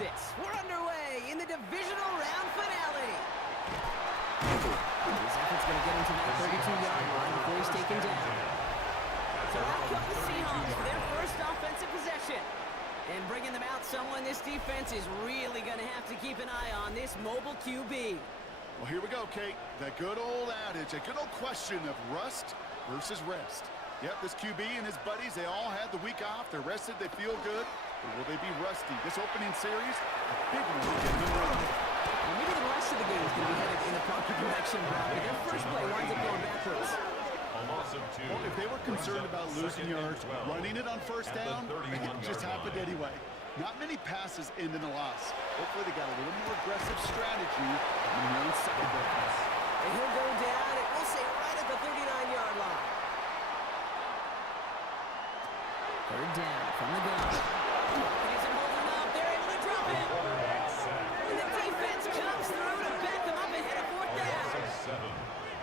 this. We're underway in the divisional round finale. His effort's going to get him to that 32-yard line before he's taken down. So out come the Seahawks for their first offensive possession. And bringing them out, someone this defense is really going to have to keep an eye on, this mobile QB. Well, here we go, Kate. That good old adage, a good old question of rust versus rest. Yep, this QB and his buddies, they all had the week off. They're rested, they feel good. Or will they be rusty? This opening series, a big one to get them running. Well, maybe the rest of the game is going to be headed in the proper direction, Brock, but their first play winds up going backwards. Well, if they were concerned about losing yards, running it on first down, it just happened anyway. Not many passes end in a loss. Hopefully they got a little more aggressive strategy in their own secondary. And he'll go down, and we'll say right at the 39-yard line. Third down from the gun. Isn't holding up. They're able to drop it. And the defense comes through to back them up and hit a fourth down.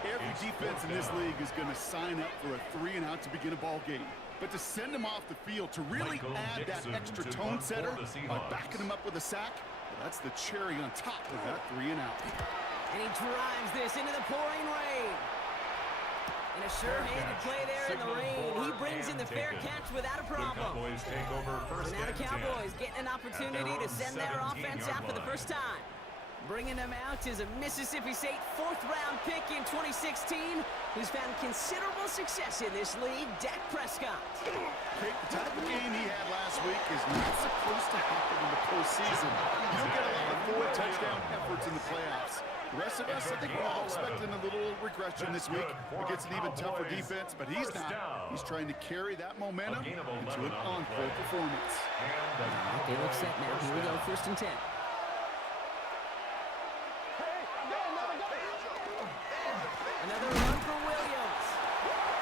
Every defense in this league is going to sign up for a 3-and-out to begin a ball game. But to send them off the field, to really add that extra tone setter by backing them up with a sack, well, that's the cherry on top of that 3-and-out. And he drives this into the pouring rain. And a sure-handed play there in the rain. He brings in the fair catch without a problem. So now the Cowboys getting an opportunity to send their offense out for the first time. Bringing them out is a Mississippi State fourth-round pick in 2016 who's found considerable success in this league, Dak Prescott. Kate, the type of game he had last week is not supposed to happen in the postseason. You don't get a lot of four-touchdown efforts in the playoffs. The rest of us, I think we're all expecting a little regression this week against an even tougher defense, but he's not. He's trying to carry that momentum into an encore performance. They look set now. Here we go, 1st and 10. Another run for Williams.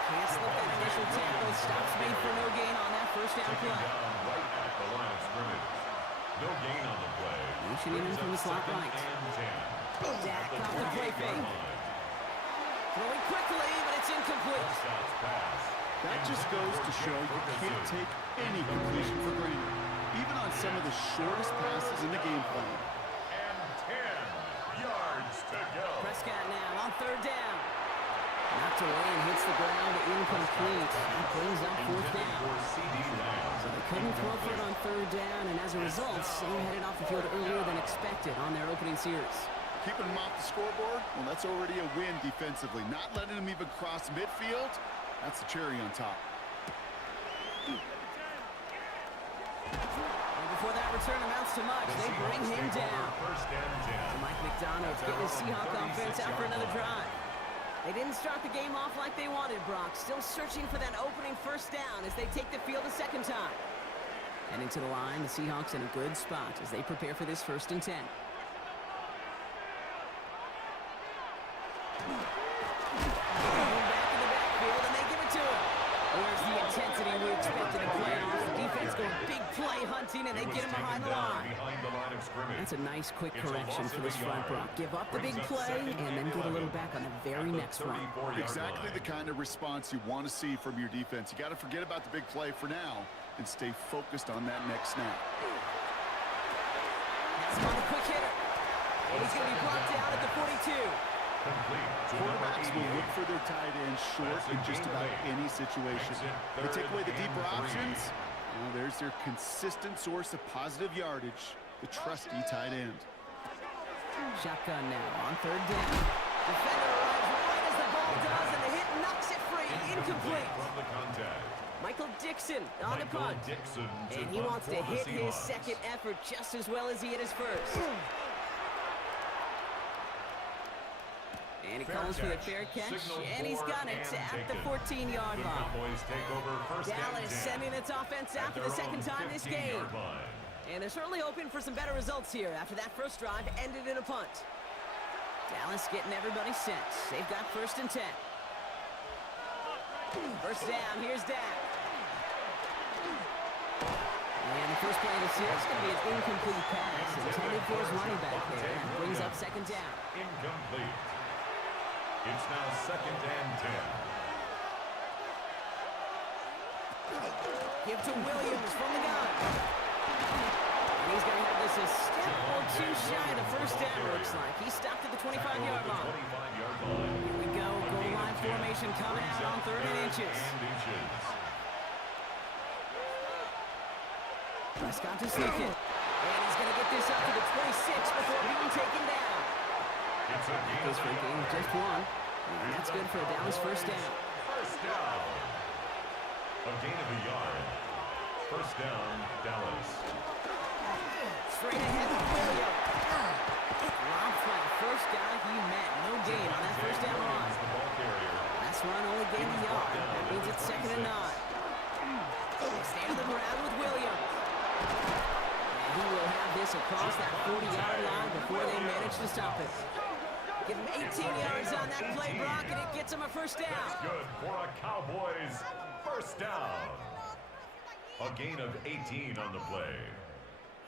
Can't slip that initial tackle. Stops made for no gain on that first down play. Right at the line of scrimmage. No gain on the play. Reaching in from the slot right. Dak off the play fake. Throwing quickly, but it's incomplete. That just goes to show you can't take any completion for granted, even on some of the shortest passes in the game plan. And 10 yards to go. Prescott now on 3rd down. Knocked away and hits the ground, incomplete. That brings up 4th down. So they couldn't throw for it on 3rd down, and as a result, they headed off the field earlier than expected on their opening series. Keeping them off the scoreboard, well, that's already a win defensively. Not letting them even cross midfield, that's the cherry on top. And before that return amounts to much, they bring him down. So Mike McDonald's getting his Seahawks offense out for another drive. They didn't start the game off like they wanted, Brock. Still searching for that opening 1st down as they take the field a 2nd time. Heading to the line, the Seahawks in a good spot as they prepare for this 1st and 10. Back in the backfield, and they give it to him. Where's the intensity we expected in playoffs? The defense going big play hunting, and they get him behind the line. That's a nice quick correction for this front, Brock. Give up the big play, and then get a little back on the very next run. Exactly the kind of response you want to see from your defense. You got to forget about the big play for now and stay focused on that next snap. That's on a quick hitter. And he's going to be blocked out at the 42. Quarterbacks will look for their tight end short in just about any situation. They take away the deeper options. Well, there's their consistent source of positive yardage, the trusty tight end. Shotgun now on 3rd down. Defender arrives right as the ball does, and the hit knocks it free. Incomplete. Michael Dixon on the punt. And he wants to hit his 2nd effort just as well as he hit his 1st. And he calls for the fair catch, and he's got it at the 14-yard line. Dallas sending its offense out for the 2nd time this game. And they're certainly hoping for some better results here after that first drive ended in a punt. Dallas getting everybody set. They've got 1st and 10. 1st down, here's Dak. And the first play of the series is going to be an incomplete pass intended for his running back there. And brings up 2nd down. Incomplete. It's now 2nd and 10. Give to Williams from the gun. And he's going to have this a step or two shy of the first down, looks like. He stopped at the 25-yard line. Here we go. Goal line formation coming out on 3rd and inches. Prescott to sneak it. And he's going to get this up to the 26 before being taken down. Goes for a gain of just 1. And that's good for a Dallas first down. First down. A gain of a yard. First down, Dallas. Straight ahead with Williams. Robbed by the first guy he met. No gain on that first down run. Last run only gained a yard. That means it's 2nd and 9. Stand the ground with Williams. And he will have this across that 40-yard line before they manage to stop it. Give him 18 yards on that play, Brock, and it gets him a first down. That's good for a Cowboys first down. A gain of 18 on the play.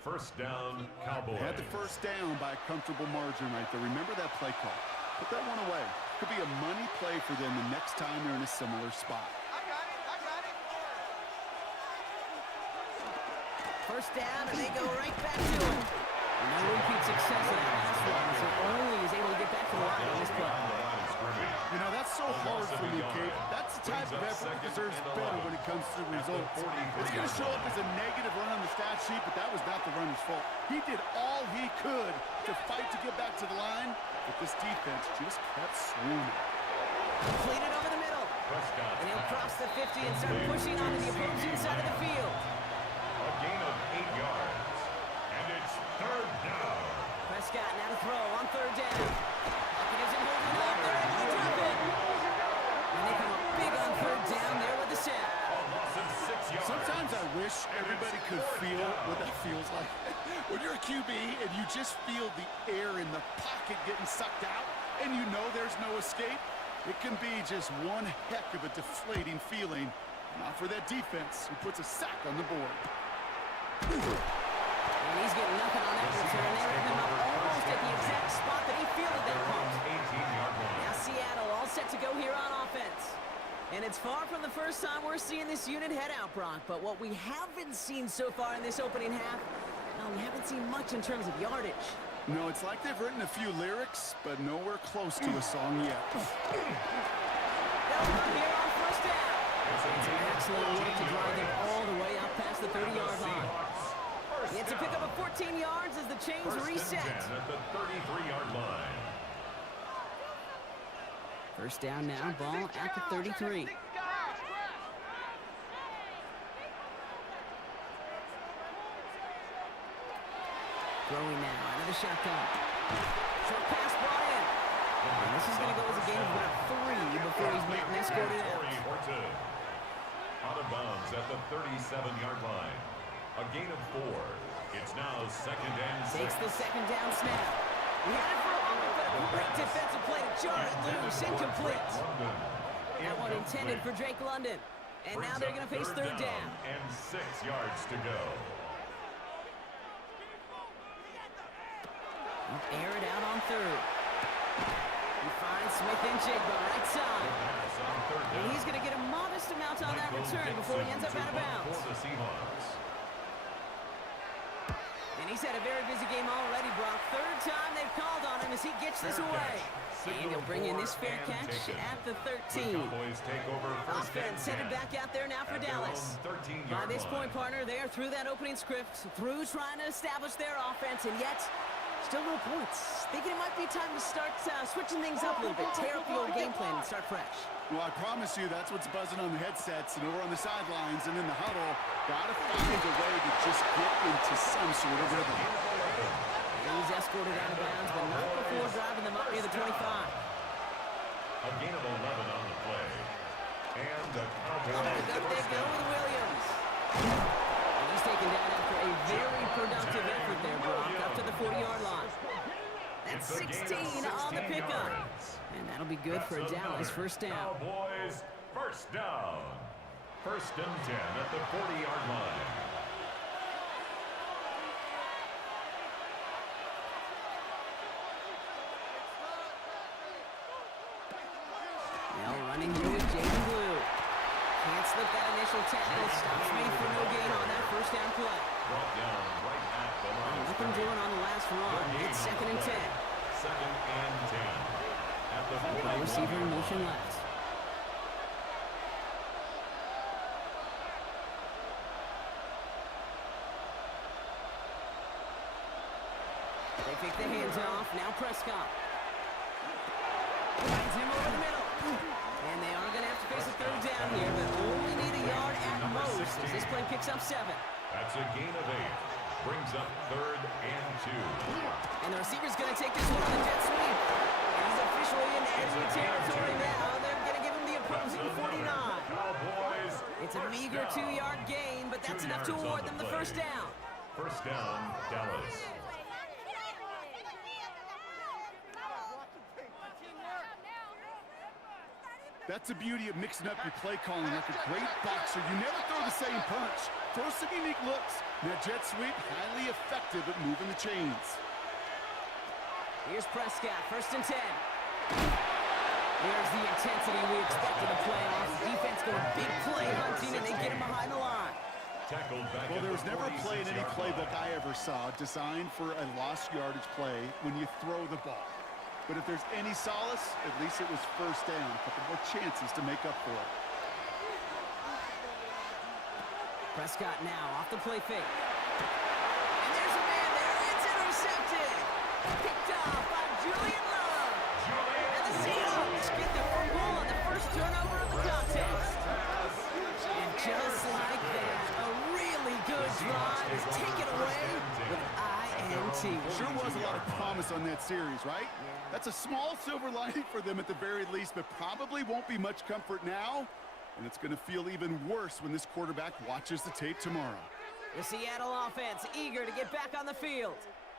First down, Cowboys. Had the first down by a comfortable margin right there. Remember that play call. Put that one away. Could be a money play for them the next time they're in a similar spot. I got it. First down, and they go right back to him. No repeat success in that last one, so only is able to get back to the line on this play. You know, that's so hard for me, Kate. That's the type of effort that deserves better when it comes to results. It's going to show up as a negative run on the stat sheet, but that was not the runner's fault. He did all he could to fight to get back to the line, but this defense just kept swooning. Completed over the middle. And he'll cross the 50 and start pushing onto the opposing side of the field. A gain of 8 yards. And it's 3rd down. Prescott now to throw on 3rd down. He doesn't hold it up. They're able to drop it. And they come up big on 3rd down there with the sack. A loss of 6 yards. Sometimes I wish everybody could feel what that feels like. When you're a QB and you just feel the air in the pocket getting sucked out and you know there's no escape, it can be just one heck of a deflating feeling. Not for that defense who puts a sack on the board. And he's getting nothing on that return. They wrap him up almost at the exact spot that he fielded that punt. 18-yard line. Now Seattle all set to go here on offense. And it's far from the first time we're seeing this unit head out, Brock. But what we haven't seen so far in this opening half, we haven't seen much in terms of yardage. No, it's like they've written a few lyrics, but nowhere close to a song yet. They'll run here on first down. It's an excellent work to drive them all the way up past the 30-yard line. It's a pickup of 14 yards as the chains reset. At the 33-yard line. First down now, ball at the 33. Throwing now, another shotgun. Short pass brought in. And this is going to go as a gain of about 3 before he's met and escorted out. Out of bounds at the 37-yard line. A gain of 4. It's now 2nd and 6. Takes the 2nd down snap. He had it for a moment, but a great defensive play to jar it loose, incomplete. That one intended for Drake London. And now they're going to face 3rd down. And 6 yards to go. Air it out on 3rd. He finds Smith and Jigba right side. And he's going to get a modest amount on that return before he ends up out of bounds. For the Seahawks. And he's had a very busy game already, Brock. 3rd time they've called on him as he gets this away. And he'll bring in this fair catch at the 13. Offense headed back out there now for Dallas. By this point, partner, they are through that opening script, through trying to establish their offense, and yet still no points. Thinking it might be time to start switching things up a little bit, tear up the old game plan and start fresh. Well, I promise you that's what's buzzing on the headsets and over on the sidelines and in the huddle. Gotta find a way to just get into some sort of rhythm. He's escorted out of bounds, but not before driving them up near the 25. A gain of 11 on the play. And a Up they go with Williams. And he's taken down after a very productive effort there, Brock, up to the 40-yard line. That's 16 on the pickup. And that'll be good for a Dallas first down. Cowboys first down. 1st and 10 at the 40-yard line. Now running unit, Jaden Blue. Can't slip that initial tackle. Stops me for no gain on that first down play. brought down right at the line. Nothing doing on the last run. It's 2nd and 10. 2nd and 10. At the Receiver in motion left. They pick the hands off. Now Prescott. Finds him over the middle. And they are going to have to face a 3rd down here, but only need a yard at most as this play picks up 7. That's a gain of 8. Brings up 3rd and 2. And the receiver's going to take this one on the jet sweep. He's officially in enemy territory now. They're going to give him the opposing 49. Cowboys. It's a meager 2-yard gain, but that's enough to award them the 1st down. 1st down, Dallas. That's the beauty of mixing up your play calling. Like a great boxer, you never throw the same punch. Throw some unique looks. That jet sweep, highly effective at moving the chains. Here's Prescott, 1st and 10. There's the intensity we expected to play off. Defense going big play hunting, and they get him behind the line. Well, there was never a play in any playbook I ever saw designed for a lost yardage play when you throw the ball. But if there's any solace, at least it was 1st down. A couple more chances to make up for it. Prescott now off the play fake. And there's a man there. It's intercepted. Picked off by Julian Love. And the Seahawks get the football on the 1st turnover of the contest. And just like that, a really good drive is taken away with INT. Sure was a lot of promise on that series, right? That's a small silver lining for them at the very least, but probably won't be much comfort now. And it's going to feel even worse when this quarterback watches the tape tomorrow. The Seattle offense eager to get back on the field.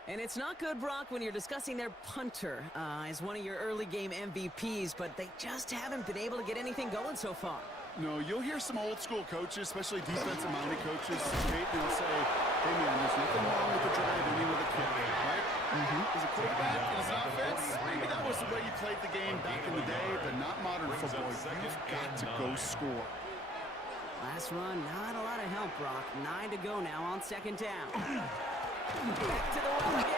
And it's not good, Brock, when you're discussing their punter as one of your early game MVPs, but they just haven't been able to get anything going so far. No, you'll hear some old school coaches, especially defensive-minded coaches, they'll say, hey man, there's nothing wrong with the drive ending with a kick, right? As a quarterback in his offense, maybe that was the way you played the game back in the day, but not modern football. You've got to go score. Last run, not a lot of help, Brock. 9 to go now on 2nd down. Back to the well again.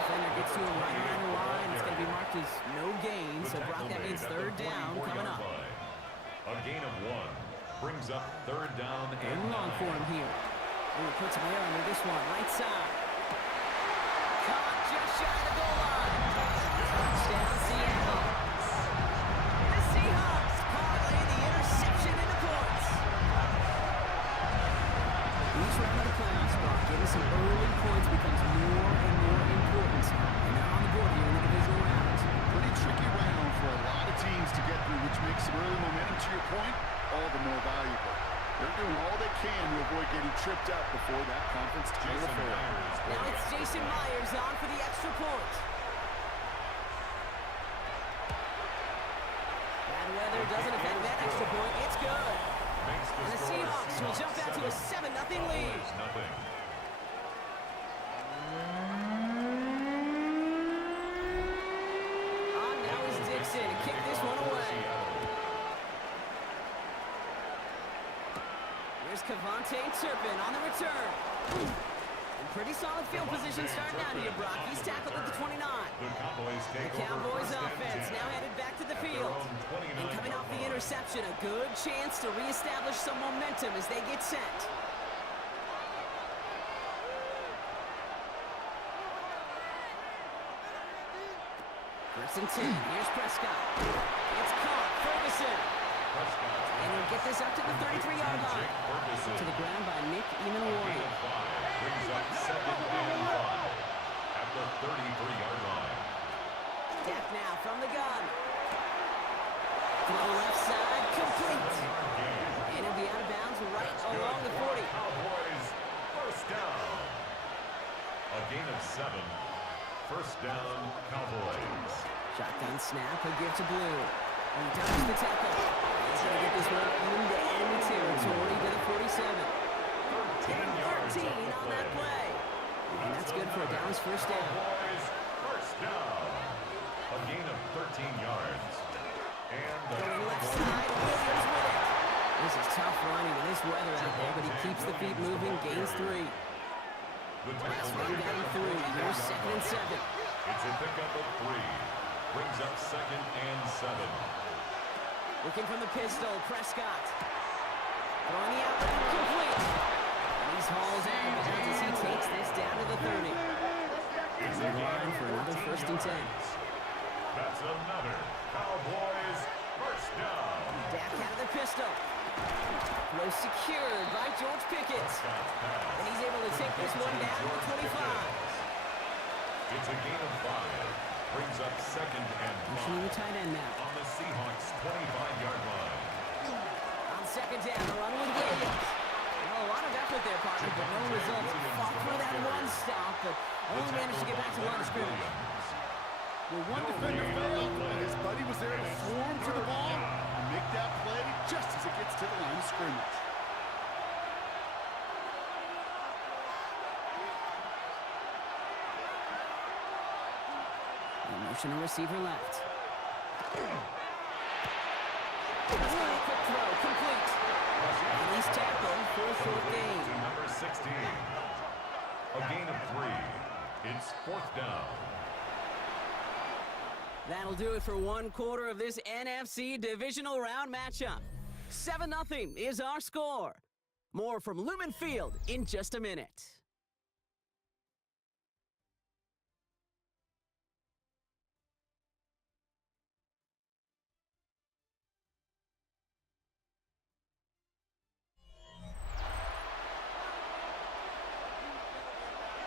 Defender gets to him right around the line. It's going to be marked as no gain, so Brock, that means 3rd down coming up. A gain of 1 brings up 3rd down and long for him here. Ooh, puts him there under this one, right side. Caught just shy of the goal line. Touchdown, Seattle. The Seahawks parlay the interception into points. Each round of the playoffs, Brock, getting some early points becomes more and more important. And they're on the board here in the divisional round. Pretty tricky round for a lot of teams to get through, which makes some early momentum, to your point, all the more valuable. They're doing all they can to avoid getting tripped up before that conference title affair. Now it's Jason Myers on for the extra point. Bad weather doesn't affect that extra point. It's good. And the Seahawks will jump out to a 7-0 lead. On now is Dixon to kick this one away. Here's Cavante Turpin on the return. And pretty solid field position starting out here, Brock. He's tackled at the 29. The Cowboys offense now headed back to the field. And coming off the interception, a good chance to reestablish some momentum as they get set. First and 10. Here's Prescott. It's caught. Ferguson. And he'll get this up to the 33-yard line. To the ground by Nick Emanwari. Brings up 2nd and 5 at the 33-yard line. Dak now from the gun. Throw left side, complete. And he'll be out of bounds right along the 40. Cowboys, 1st down. A gain of 7. 1st down, Cowboys. Shotgun snap, he'll give to Blue. And he dodges the tackle. He's going to get this one into enemy territory to the 47. 13 on that play. And that's good for a Dallas 1st down. Cowboys, 1st down. A gain of 13 yards. And the Going left side, Williams with it. This is tough running in this weather out there, but he keeps the feet moving, gains 3. Last one got him through. Here's 2nd and 7. It's a pickup of 3. Brings up 2nd and 7. Looking from the pistol, Prescott. Throwing the out, complete. And he's hauled out of bounds as he takes this down to the 30. He's in line for another 1st and 10. That's another Cowboys first down. Back out of the pistol. Throw secured by George Pickett. And he's able to take this one down to the 25. It's a gain of 5. Brings up 2nd and 5. The tight end now. On the Seahawks 25-yard line. On 2nd down, a run with Williams. Well, a lot of effort there, partner, but no results. Fought for that one stop, but only managed to get back to the line of scrimmage. Well, one defender failed, and his buddy was there to swarm to the ball and make that play just as it gets to the line of scrimmage. Motion a receiver left. Quick throw, complete. And he's tackled for a short gain. To number 16. A gain of 3. It's 4th down. That'll do it for one quarter of this NFC divisional round matchup. 7-0 is our score. More from Lumen Field in just a minute.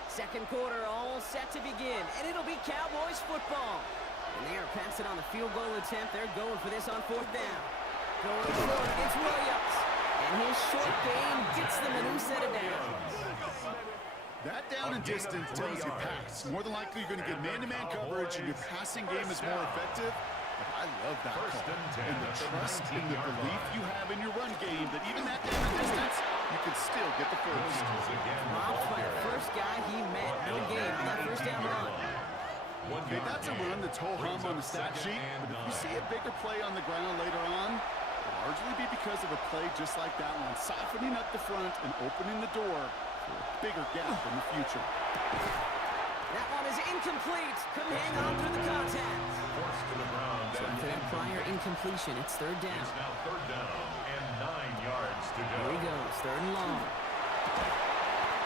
Second quarter all set to begin, and it'll be Cowboys football. And they are passing on the field goal attempt. They're going for this on 4th down. Going forward, it's Williams. And his short gain gets them a new set of downs. That down and distance tells you pass. More than likely, you're going to get man-to-man coverage, and your passing game is more effective. But I love that call. And the trust and the belief you have in your run game that even that down and distance, you can still get the first. Robbed by the first guy he met. No gain on that 1st down run. Okay, that's a run that's ho-hum on the stat sheet, but if you see a bigger play on the ground later on, it'll largely be because of a play just like that one, softening up the front and opening the door for a bigger gap in the future. That one is incomplete. Couldn't hang on through the contact. Forced to the ground. So after that prior incompletion, it's 3rd down. It's now 3rd down and 9 yards to go. Here he goes, 3rd and long.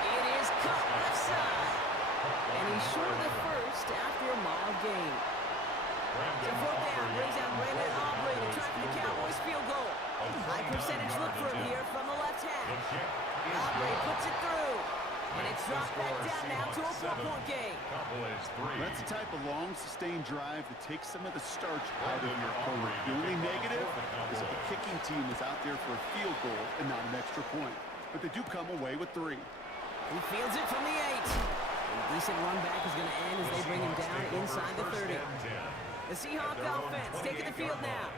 It is cut left side. And he's short of the first after a mild gain. So 4th down, brings out Brandon Aubrey to try for the Cowboys field goal. High percentage look for him here from the left half. Aubrey puts it through. And it's dropped back down now to a 4-point game. That's the type of long, sustained drive that takes some of the starch out of your opponent. The only negative is if the kicking team is out there for a field goal and not an extra point. But they do come away with 3. He fields it from the 8. A decent run back is going to end as they bring him down inside the 30. The Seahawks offense taking the field now.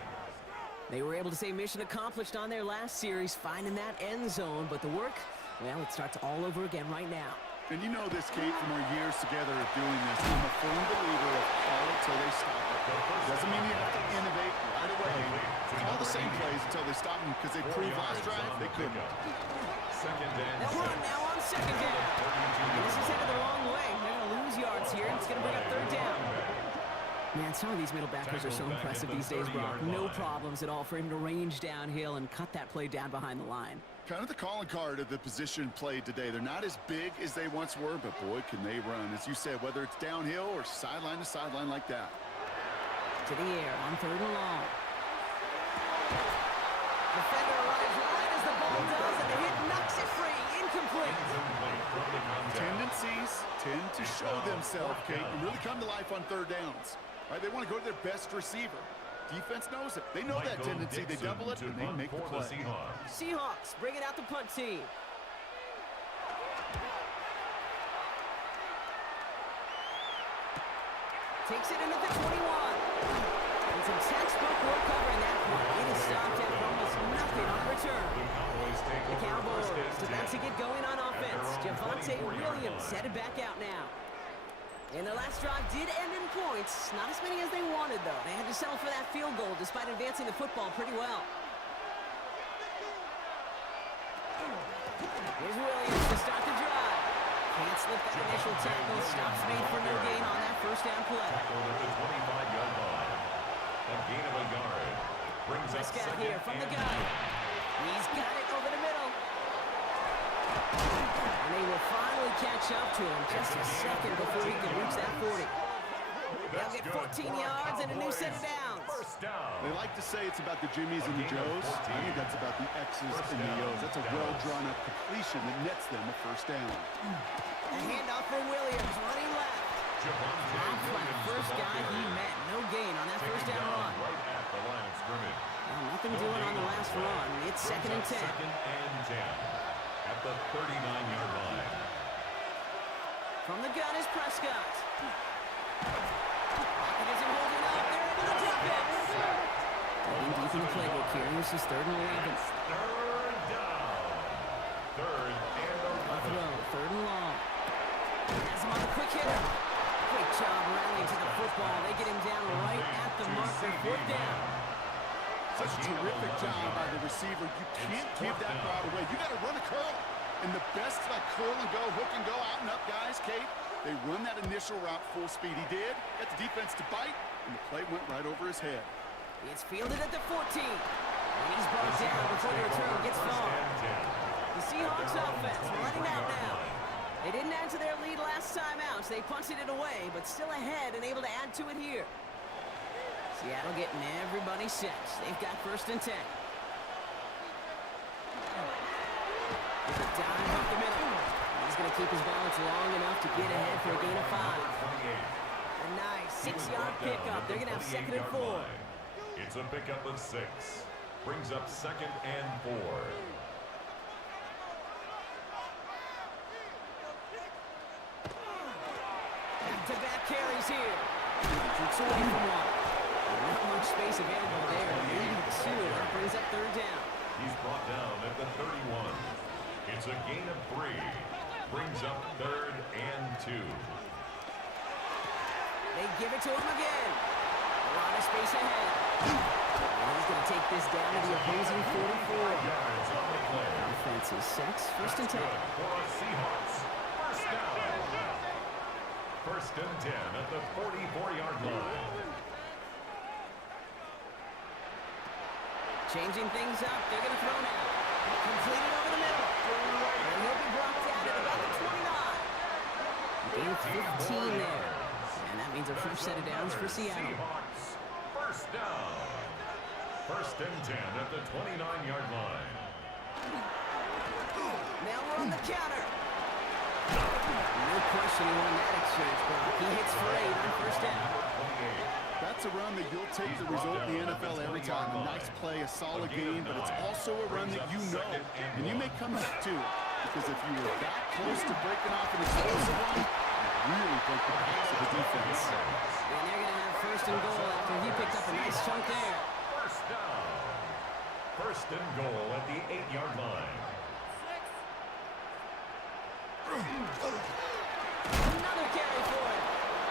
They were able to say mission accomplished on their last series, finding that end zone, but the work, well, it starts all over again right now. And you know this, Kate, from our years together of doing this. I'm a firm believer of call it till they stop it. Doesn't mean you have to innovate right away. Call the same plays until they stop them, because they proved last drive they couldn't. They'll run now on 2nd down. And this is headed the wrong way. They're going to lose yards here, and it's going to bring up 3rd down. Man, some of these middle backers are so impressive these days, Brock. No problems at all for him to range downhill and cut that play down behind the line. Kind of the calling card of the position played today. They're not as big as they once were, but boy, can they run. As you said, whether it's downhill or sideline to sideline like that. To the air on 3rd and long. Defender arrives right as the ball does, and the hit knocks it free. Incomplete. Tendencies tend to show themselves, Kate, and really come to life on 3rd downs. Right, they want to go to their best receiver. Defense knows it. They know that tendency. They double it, and they make the play. Seahawks bringing out the punt team. Takes it into the 21. And some textbook work covering that punt. It is stopped at almost nothing on return. The Cowboys about to get going on offense. Javonte Williams headed back out now. And the last drive did end in points. Not as many as they wanted, though. They had to settle for that field goal despite advancing the football pretty well. Here's Williams to start the drive. Can't slip that initial tackle. Stops made for no gain on that first down play. Tackled at the 25-yard line. A gain of a yard. Brings up Prescott second here from the and gun. He's got it over the middle. And they will finally catch up to him just a second before he can reach that 40. They'll get 14 yards and a new set of downs. First down. They like to say it's about the Jimmies and the Joes. I think that's about the X's and the O's. That's a well-drawn-up completion that nets them a first down. A handoff for Williams, running left. Drop flat, first guy he met. No gain on that first down run. Right at the line of scrimmage. Well, nothing doing on the last run. It's second and 10. Second and 10 at the 39-yard line. From the gun is Prescott. Pocket isn't holding up. They're able to drop it. Digging deep in the playbook here. This is 3rd and 11. Third down. Third and 11. Throw, 3rd and long. Has him on a quick hitter. Great job rallying to the football. They get him down right at the marker. 4th down. Such a terrific job by the receiver. You can't give that route away. You got to run a curl. And the best, like curl and go, hook and go, out and up guys, Kate, they run that initial route full speed. He did. Got the defense to bite, and the play went right over his head. It's fielded at the 14. And he's brought down before the return gets far. The Seahawks offense running out now. They didn't add to their lead last time out, so they punted it away, but still ahead and able to add to it here. Seattle getting everybody set. They've got 1st and 10. There's a dive up the middle. He's going to keep his balance long enough to get ahead for a gain of 5. A nice 6-yard pickup. They're going to have 2nd and 4. It's a pickup of 6. Brings up 2nd and 4. Back-to-back carries here. It's away from one. Not much space available there. Leading 2. That brings up 3rd down. He's brought down at the 31. It's a gain of 3. Brings up 3rd and 2. They give it to him again. A lot of space ahead. And he's going to take this down to the opposing 44. Yards on the play. Defense is set. 1st and 10. For the Seahawks. First down. 1st and 10 at the 44-yard line. Changing things up. They're going to throw now. Completed over the middle. And he'll be brought down at about the 29. Gain 15 there. And that means a fresh set of downs for Seattle. Seahawks. First down. 1st and 10 at the 29-yard line. Now we're on the counter. No question he won that exchange, Brock. He hits for 8 on 1st down. That's a run that you'll take the result in the NFL every time. A nice play, a solid game, but it's also a run that you know. And you may come back to it, because if you were that close to breaking off an explosive one, you really broke the backs of the defense. And they're going to have 1st and goal after he picked up a nice chunk there. First down. 1st and goal at the 8-yard line. Another carry for it.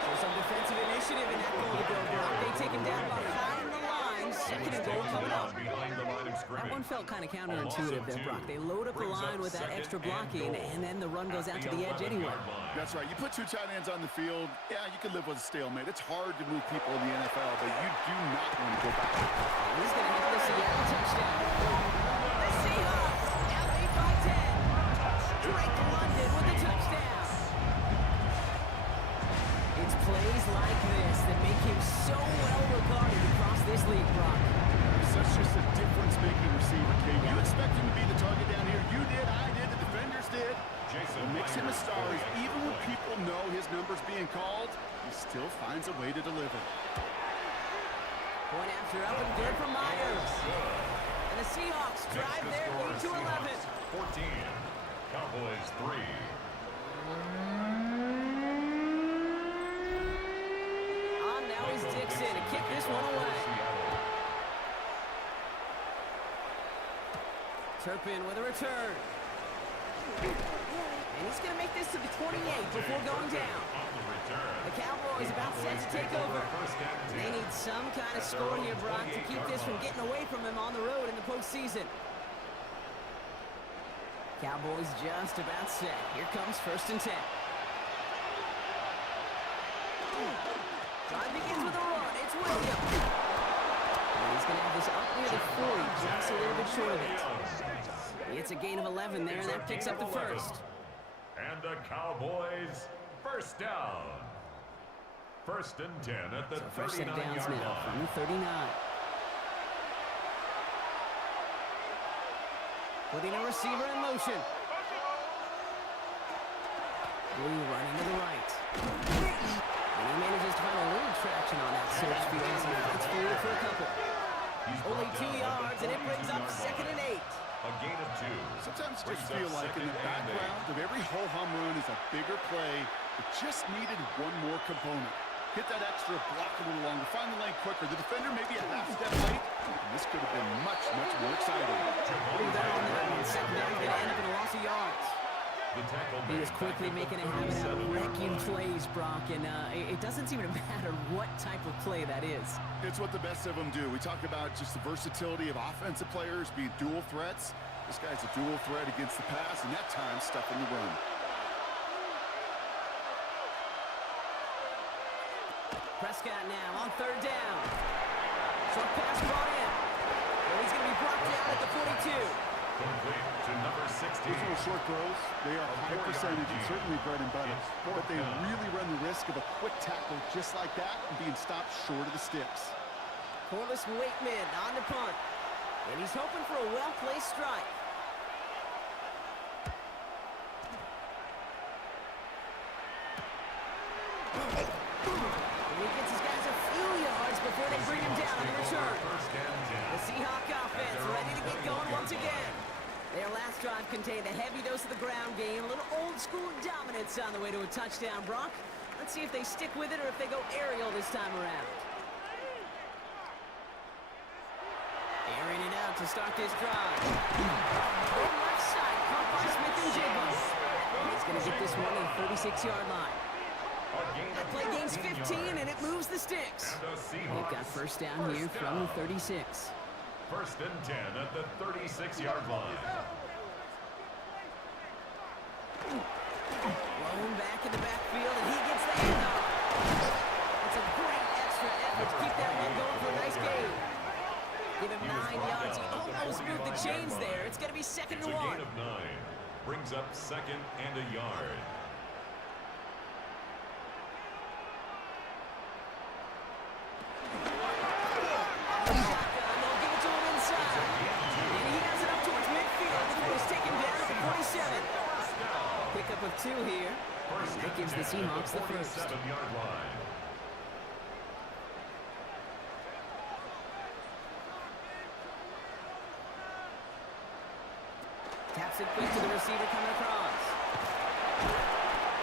So some defensive initiative in that goal to go, Brock. They take him down behind the line. 2nd and goal coming up. Behind the line of That scrimmage. one felt kind of counterintuitive there, Brock. They load up the line with that extra blocking, and then the run goes out to the edge anyway. That's right. You put 2 tight ends on the field, yeah, you can live with a stalemate. It's hard to move people in the NFL, but you do not want to go back. He's going to hit the Seattle touchdown. The Seahawks out 8 by 10. Drake London with the touchdown. It's plays like this that make him so well regarded across this league, Brock. Such just a difference-making receiver, Kate. You expect him to be the target down here. You did, I did, the defenders did. What makes him a star is even when people know his number's being called, he still finds a way to deliver. Point after up and good for Myers. And the Seahawks drive their lead to 11. 14. Cowboys 3. On now is Dixon to kick this one away. Turpin with a return. And he's going to make this to the 28 before going down. The Cowboys about set to take over. They need some kind of score here, Brock, to keep this from getting away from him on the road in the postseason. Cowboys just about set. Here comes 1st and 10. Drive begins with a run. It's Williams. And he's going to have this up near the 40, just a little bit short of it. It's a gain of 11 there, and that picks up the first. And the Cowboys, first down. 1st and 10 at the 39-yard line. From the 39. Putting a receiver in motion. Blue running to the right. And he manages to find a little traction on that search field as he fights forward for a couple. Only 2 yards, and it brings up 2nd and 8. A gain of 2. Sometimes you just feel like in the background of every whole home run is a bigger play. It just needed one more component. Hit that extra block a little longer, find the lane quicker. The defender maybe a half step late. And this could have been much, much more exciting. Second down, going to end up in a loss of yards. He is quickly making a habit out of wrecking plays, Brock, and it doesn't seem to matter what type of play that is. It's what the best of them do. We talk about just the versatility of offensive players being dual threats. This guy's a dual threat against the pass, and that time stuffing the run. Prescott now on 3rd down. Short pass brought in. And he's going to be brought down at the 42. Complete to number 16. Those little short throws, they are high percentage and certainly bread and butter. But they really run the risk of a quick tackle just like that and being stopped short of the sticks. Corliss Wakeman on the punt. And he's hoping for a well-placed strike. And he gets his guys a few yards before they bring him down on the return. The Seahawks offense ready to get going once again. Their last drive contained a heavy dose of the ground game, a little old-school dominance on the way to a touchdown, Brock. Let's see if they stick with it or if they go aerial this time around. Airing it out to start this drive. From left side, caught by Smith-Njigba. He's going to get this one at the 36-yard line. That play gains 15, and it moves the sticks. They've got 1st down here from the 36. 1st and 10 at the 36-yard line. Blown back in the backfield, and he gets the handoff. It's a great extra effort to keep that one going for a nice gain. Give him 9 yards. He almost moved the chains there. It's going to be 2nd and 1. It's a gain of 9. Brings up 2nd and a yard. Pickup of 2 here. That gives the Seahawks the first. 47-yard line. Taps it quick to the receiver coming across.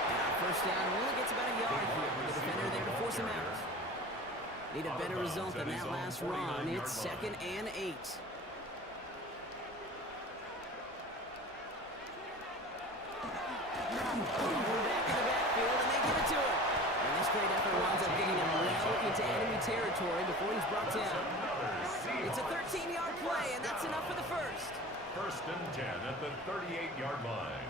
And 1st down only gets about a yard here with the defender there to force him out. Need a better result than that last run. It's 2nd and 8. Back in the backfield, and they give it to him. And this great effort winds up getting him well into enemy territory before he's brought down. It's a 13-yard play, and that's enough for the first. 1st and 10 at the 38-yard line.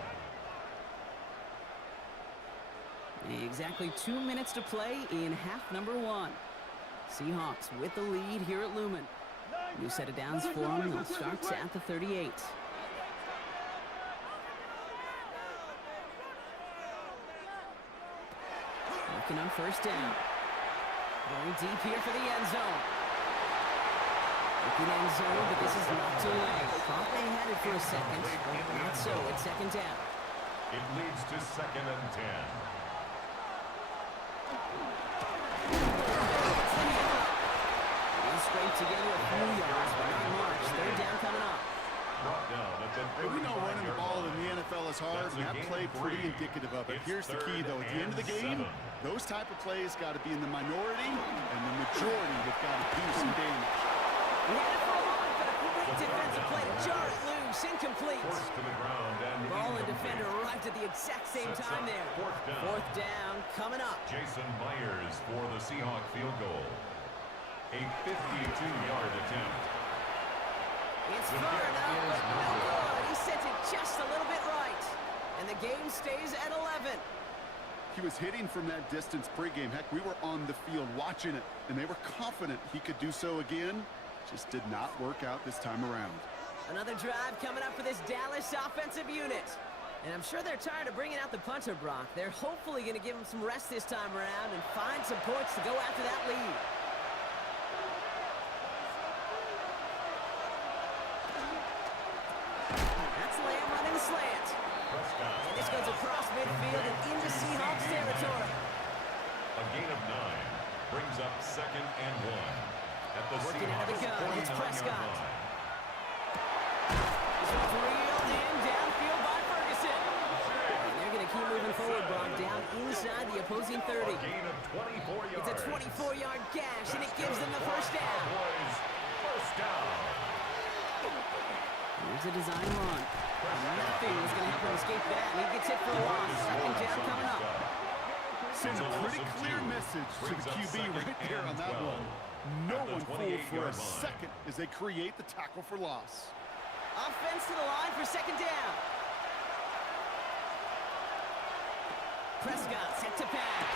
Exactly 2 minutes to play in half number 1. Seahawks with the lead here at Lumen. New set of downs for them. They'll start at the 38. Looking on 1st down. Going deep here for the end zone. Looking end zone, but this is not too late. Thought they had it for a second, but not so. It's 2nd down. It leads to 2nd and 10. They scrape together a few yards, but not much. 3rd down coming up. Hey, we know running the ball in the NFL is hard, and that play pretty indicative of it. Here's the key, though. At the end of the game, those type of plays got to be in the minority, and the majority have got to do some damage. He had it for a moment, but a great defensive play to jar it loose. Incomplete. Ball and defender arrived at the exact same time there. 4th down coming up. Jason Myers for the Seahawk field goal. A 52-yard attempt. It's far enough, but no good. He sent it just a little bit he was hitting from that distance pregame. Heck, we were on the field watching it, and they were confident he could do so again. Just did not work out this time around. Another drive coming up for this Dallas offensive unit. And I'm sure they're tired of bringing out the punter, Brock. They're hopefully going to give him some rest this time around and find some points to go after that lead. That's Lamb running the slant. And this goes across midfield and into Seahawks territory. A gain of 9 brings up 2nd and 1. At the Working out of the gun, it's 49-yard Prescott. line. This one's reeled in downfield by Ferguson. And they're going to keep moving forward, Brock, down inside the opposing 30. A gain of 24 yards. It's a 24-yard gash, and it gives them the first down. Cowboys, first down. Here's a design run. Nothing is going to help him escape that. He gets hit for a loss. Second down coming up. Send a pretty clear message to the QB right there on that one. No one fooled for a second as they create the tackle for loss. Offense to the line for second down. Prescott set to pass.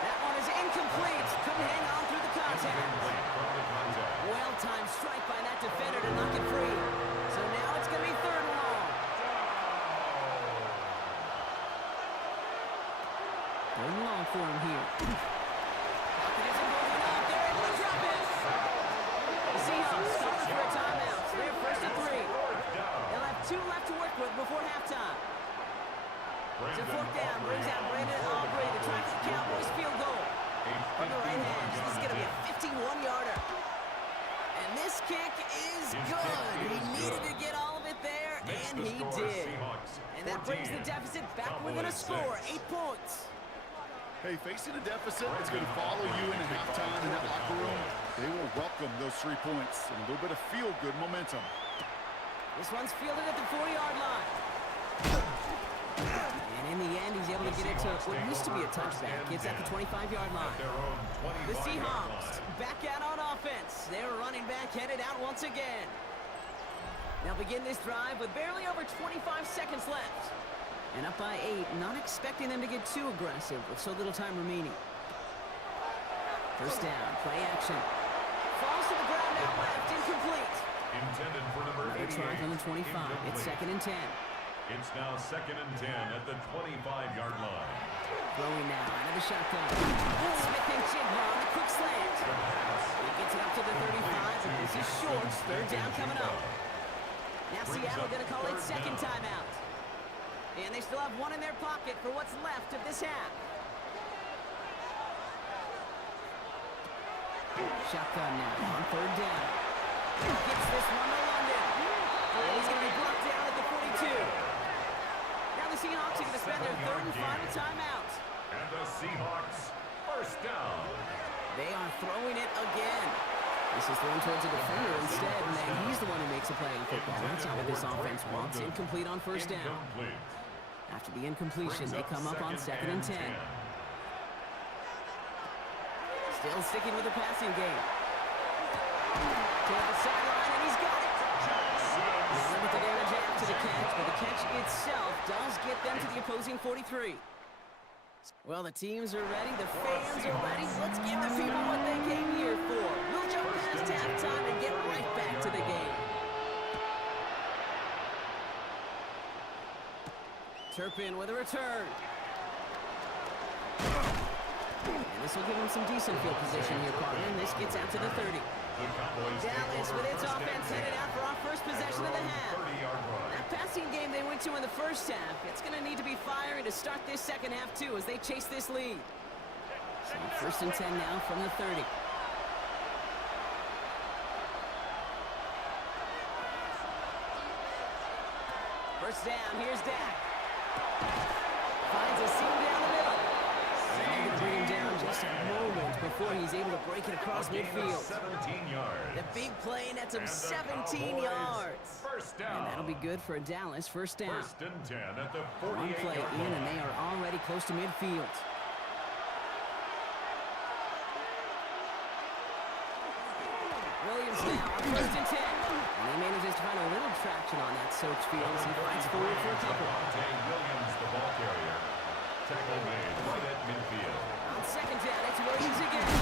That one is incomplete. Couldn't hang on through the contact. Well-timed strike by that defender to knock it free. So now it's going to be 3rd and long. 3rd and long for him here. Pocket isn't moving up. They're able to drop it. The Seahawks stopping for a timeout. So they're 1st and 3. They'll have 2 left to work with before halftime. It's a 4th down. Brings out Brandon Aubrey to try for the Cowboys field goal. On the right hand, this is going to be a 51-yarder. And this kick is good. He needed to get all of it there, and he did. And that brings the deficit back within a score, 8 points. Hey, facing a deficit, it's going to follow you into halftime in that locker room. They will welcome those 3 points and a little bit of feel-good momentum. This one's fielded at the 4-yard line. And in the end, he's able to get it to what used to be a touchback. It's at the 25-yard line. The Seahawks back out on offense. Their running back headed out once again. They'll begin this drive with barely over 25 seconds left. And up by 8, not expecting them to get too aggressive with so little time remaining. First down, play action. Falls to the ground out left, incomplete. Intended for number 88. Another try from the 25. It's 2nd and 10. It's now 2nd and 10 at the 25-yard line. Throwing now out of the shotgun. Smith and Chigma on the quick slant. He gets it up to the 35, and this is short. 3rd down coming up. Now Seattle going to call it 2nd timeout. And they still have 1 in their pocket for what's left of this half. Shotgun now on 3rd down. Gets this one to London. And he's going to be blocked down at the 42. Now the Seahawks are going to spend their 3rd and final timeout. And the Seahawks, first down. They are throwing it again. This is thrown towards a defender instead, and then he's the one who makes a play in football. That's not what this offense wants. Incomplete on 1st down. After the incompletion, they come up on 2nd and 10. Still sticking with the passing game. To the sideline, and he's got it. Limited damage after the catch, but the catch itself does get them to the opposing 43. Well, the teams are ready. The fans are ready. Let's give the people what they came here for. We'll jump past halftime and get right back to the game. Turpin with a return. And this will give him some decent field position here, partner. And this gets out to the 30. Dallas with its offense headed out for our first possession of the half. That passing game they went to in the first half, it's going to need to be firing to start this second half, too, as they chase this lead. So 1st and 10 now from the 30. First down, here's Dak. Finds a seam down the middle. And they can bring him down just a moment before he's able to break it across midfield. 17 yards. The big play nets him 17 yards. First down. And that'll be good for Dallas. First down. 1st and 10 at the 48-yard One play in, and they are already close to midfield. Williams now on 1st and 10. And he manages to find a little traction on that soaked field as he fights forward for a couple. Williams, the ball carrier. Tackle made right at midfield. On second down, it's Williams again.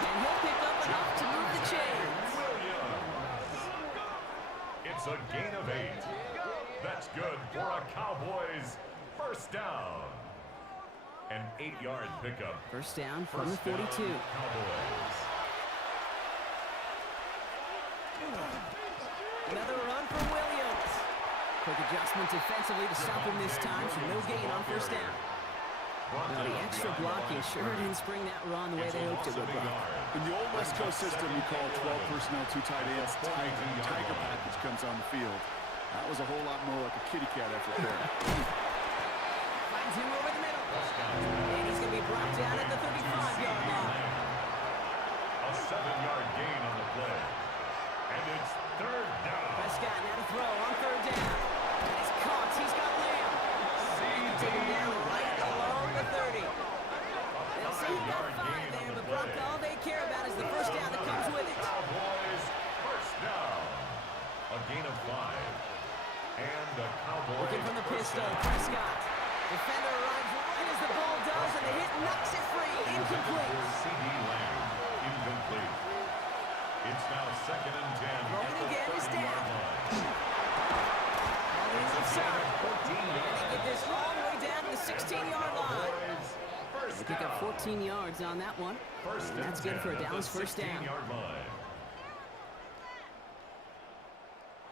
And he'll pick up enough to move the chains. Williams. It's a gain of 8. That's good for a Cowboys first down. An 8-yard pickup. First down from the 42. Cowboys. Another run for Williams. Quick adjustment defensively to stop him this time, so no gain on first down. Now the extra blocking sure didn't spring that run the way they hoped it would. In the old West Coast system, we call 12 personnel, 2 tight ends, tiger package comes on the field. That was a whole lot more like a kitty cat effort there. Finds him over the middle. And he's going to be brought down at the 35-yard line. A 7-yard gain on the play. And it's third down. Prescott now to throw on third down. And he's caught. He's got Lamb. Taken down right along the 30. They'll say he got 5 there, but Brock, all they care about is the first down that comes with it. Cowboys first down. A gain of 5. And the Cowboys looking from the pistol, Prescott. Defender arrives right as the ball does, and the hit knocks it free. Incomplete. C.D. Lamb, incomplete. It's now 2nd and 10. Rolling again is down. Offside. And they get this all the way down to the 16-yard line. They pick up 14 yards on that one. And that's good for a Dallas first down.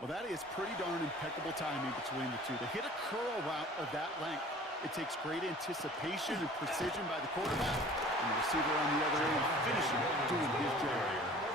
Well, that is pretty darn impeccable timing between the two. To hit a curl route of that length, it takes great anticipation and precision by the quarterback, and the receiver on the other end finishing, doing his job.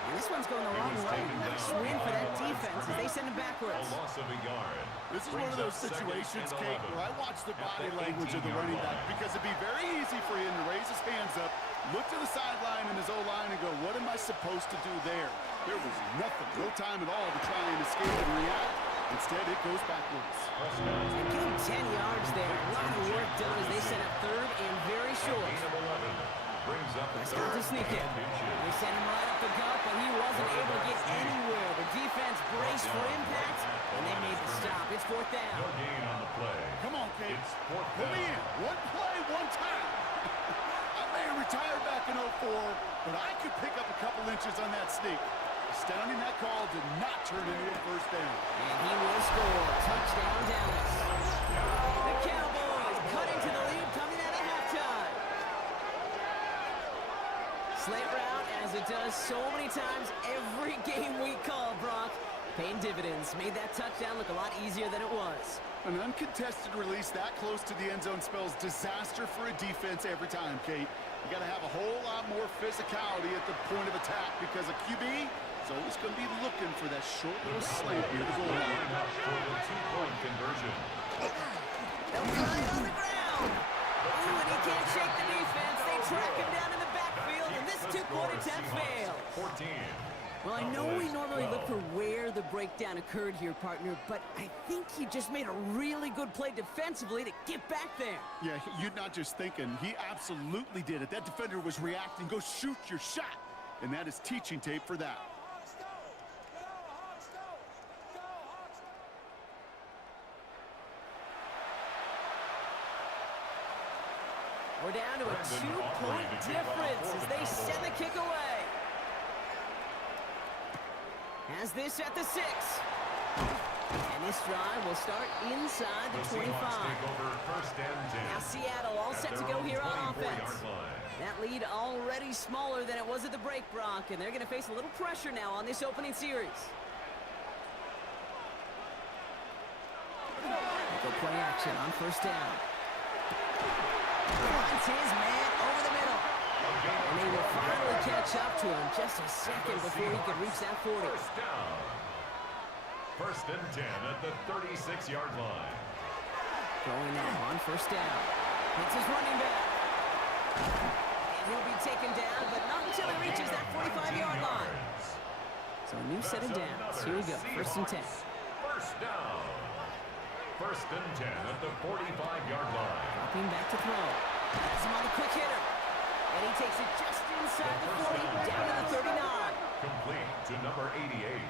And this one's going the wrong way. Nice win for that defense as they send him backwards. A loss of a yard. This is one of those situations, Kate, where I watch the body language of the running back, because it'd be very easy for him to raise his hands up, look to the sideline and his O-line and go, what am I supposed to do there? There was nothing, no time at all to try and escape and react. Instead, it goes backwards. And give him 10 yards there. A lot of work done as they set up third and very short. Prescott to sneak it. They sent him right up the gut, but he wasn't able to get anywhere. The defense braced for impact, and they made the stop. It's fourth down. No gain on the play. Come on, Kate. It's fourth Put me down. in. One play, one time. I may have retired back in 04, but I could pick up a couple inches on that sneak. Astounding that call did not turn into a first down. And he will score. Touchdown, Dallas. The Cowboys cutting to the lead coming out of halftime. Slant route, as it does so many times every game we call, Brock. Paying dividends. Made that touchdown look a lot easier than it was. An uncontested release that close to the end zone spells disaster for a defense every time, Kate. You got to have a whole lot more physicality at the point of attack, because a QB is always going to be looking for that short little slant near the goal line. For the 2-point conversion. They'll fly on the ground. Ooh, and he can't shake the defense. They track him down in the backfield, and this 2-point attempt fails. 14. Well, I know we normally look for where the breakdown occurred here, partner, but I think he just made a really good play defensively to get back there. Yeah, you're not just thinking. He absolutely did it. That defender was reacting. Go shoot your shot. And that is teaching tape for that. We're down to a 2-point difference as they send the kick away. Has this at the 6. And this drive will start inside the 25. Now Seattle all set to go here on offense. That lead already smaller than it was at the break, Brock, and they're going to face a little pressure now on this opening series. Go play action on first down. Finds his man over the middle. And they will finally catch up to him just a second before he could reach that 40. First down. First and 10 at the 36-yard line. Going now on first down. It's his running back. And he'll be taken down, but not until he reaches that 45-yard line. So a new set of downs. Here we go. First and 10. First down. First and 10 at the 45-yard line. Dropping back to throw. Has him on the quick hitter. And he takes it just inside the 40, down to the 39. Complete to number 88.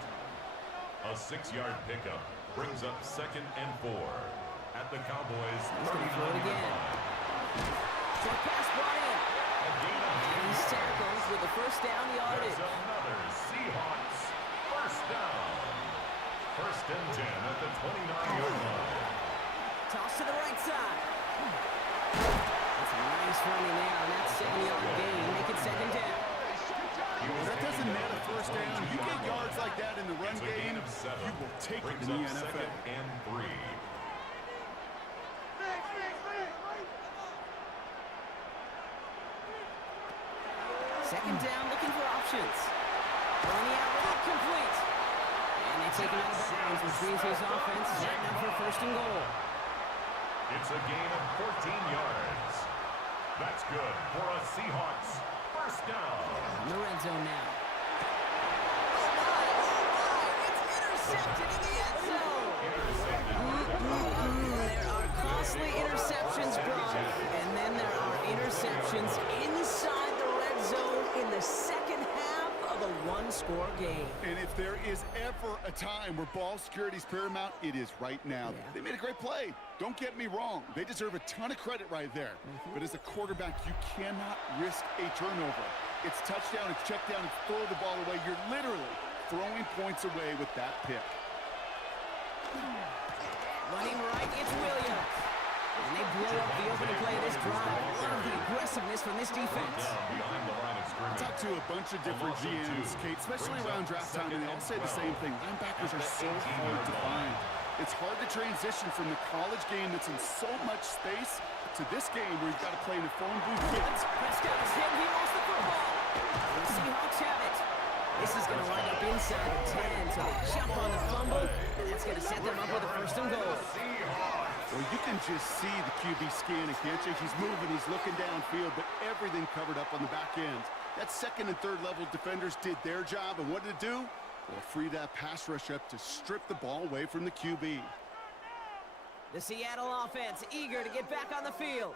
A 6-yard pickup brings up 2nd and 4 at the Cowboys' 39-yard line. Short pass brought in. And he's tackled with the first down yardage. There's another Seahawks first down. 1st and 10 at the 29-yard line. Toss to the right side. That's a nice running there on that 7-yard gain. Make it 2nd down. That doesn't matter first down. You get yards like that in the run game, you will take it in the NFL. 2nd and 3. Second down, looking for options. On the out route, complete. And they take him out of bounds, which means his offense is setting up for 1st and goal. It's a gain of 14 yards. That's good for a Seahawks first down. In the red zone now. Oh my, it's intercepted in the end zone. There are costly interceptions, Brock, and then there are interceptions inside the red zone in the second half of a one-score game. And if there is ever a time where ball security is paramount, it is right now. Yeah. They made a great play. Don't get me wrong. They deserve a ton of credit right there. But as a quarterback, you cannot risk a turnover. It's touchdown, it's check down, it's throw the ball away. You're literally throwing points away with that pick. Running right, it's Williams. And they blow up the opening play of this drive. Love the aggressiveness from this defense. Behind the line of I scrimmage. talked to a bunch of different GMs, Kate, especially around draft time, and they all say the same thing. Linebackers are so hard to find. It's hard to transition from the college game that's in so much space to this game where you've got to play in a phone booth. Prescott is hit, he lost the football. The Seahawks have it. This is going to wind up inside the 10, so they jump on the fumble, and that's going to set them up with a 1st and goal. Well, you can just see the QB scanning, can't you? He's moving, he's looking downfield, but everything covered up on the back end. That 2nd and 3rd level defenders did their job, and what did it do? Well, free that pass rush up to strip the ball away from the QB. The Seattle offense eager to get back on the field.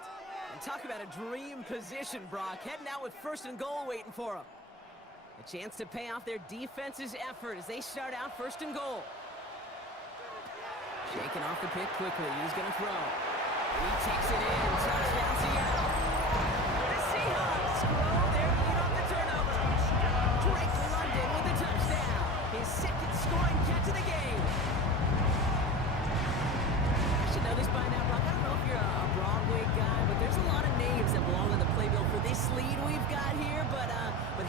And talk about a dream position, Brock. Heading out with 1st and goal waiting for them. A chance to pay off their defense's effort as they start out 1st and goal. Shaking off the pick quickly. He's going to throw. He takes it in. Touchdown, Seattle. The Seahawks grow their lead off the turnover. Drake London with the touchdown. His 2nd scoring catch of the game. I should know this by now, Brock. I don't know if you're a Broadway guy, but there's a lot of names that belong on the playbill for this lead we've got here, but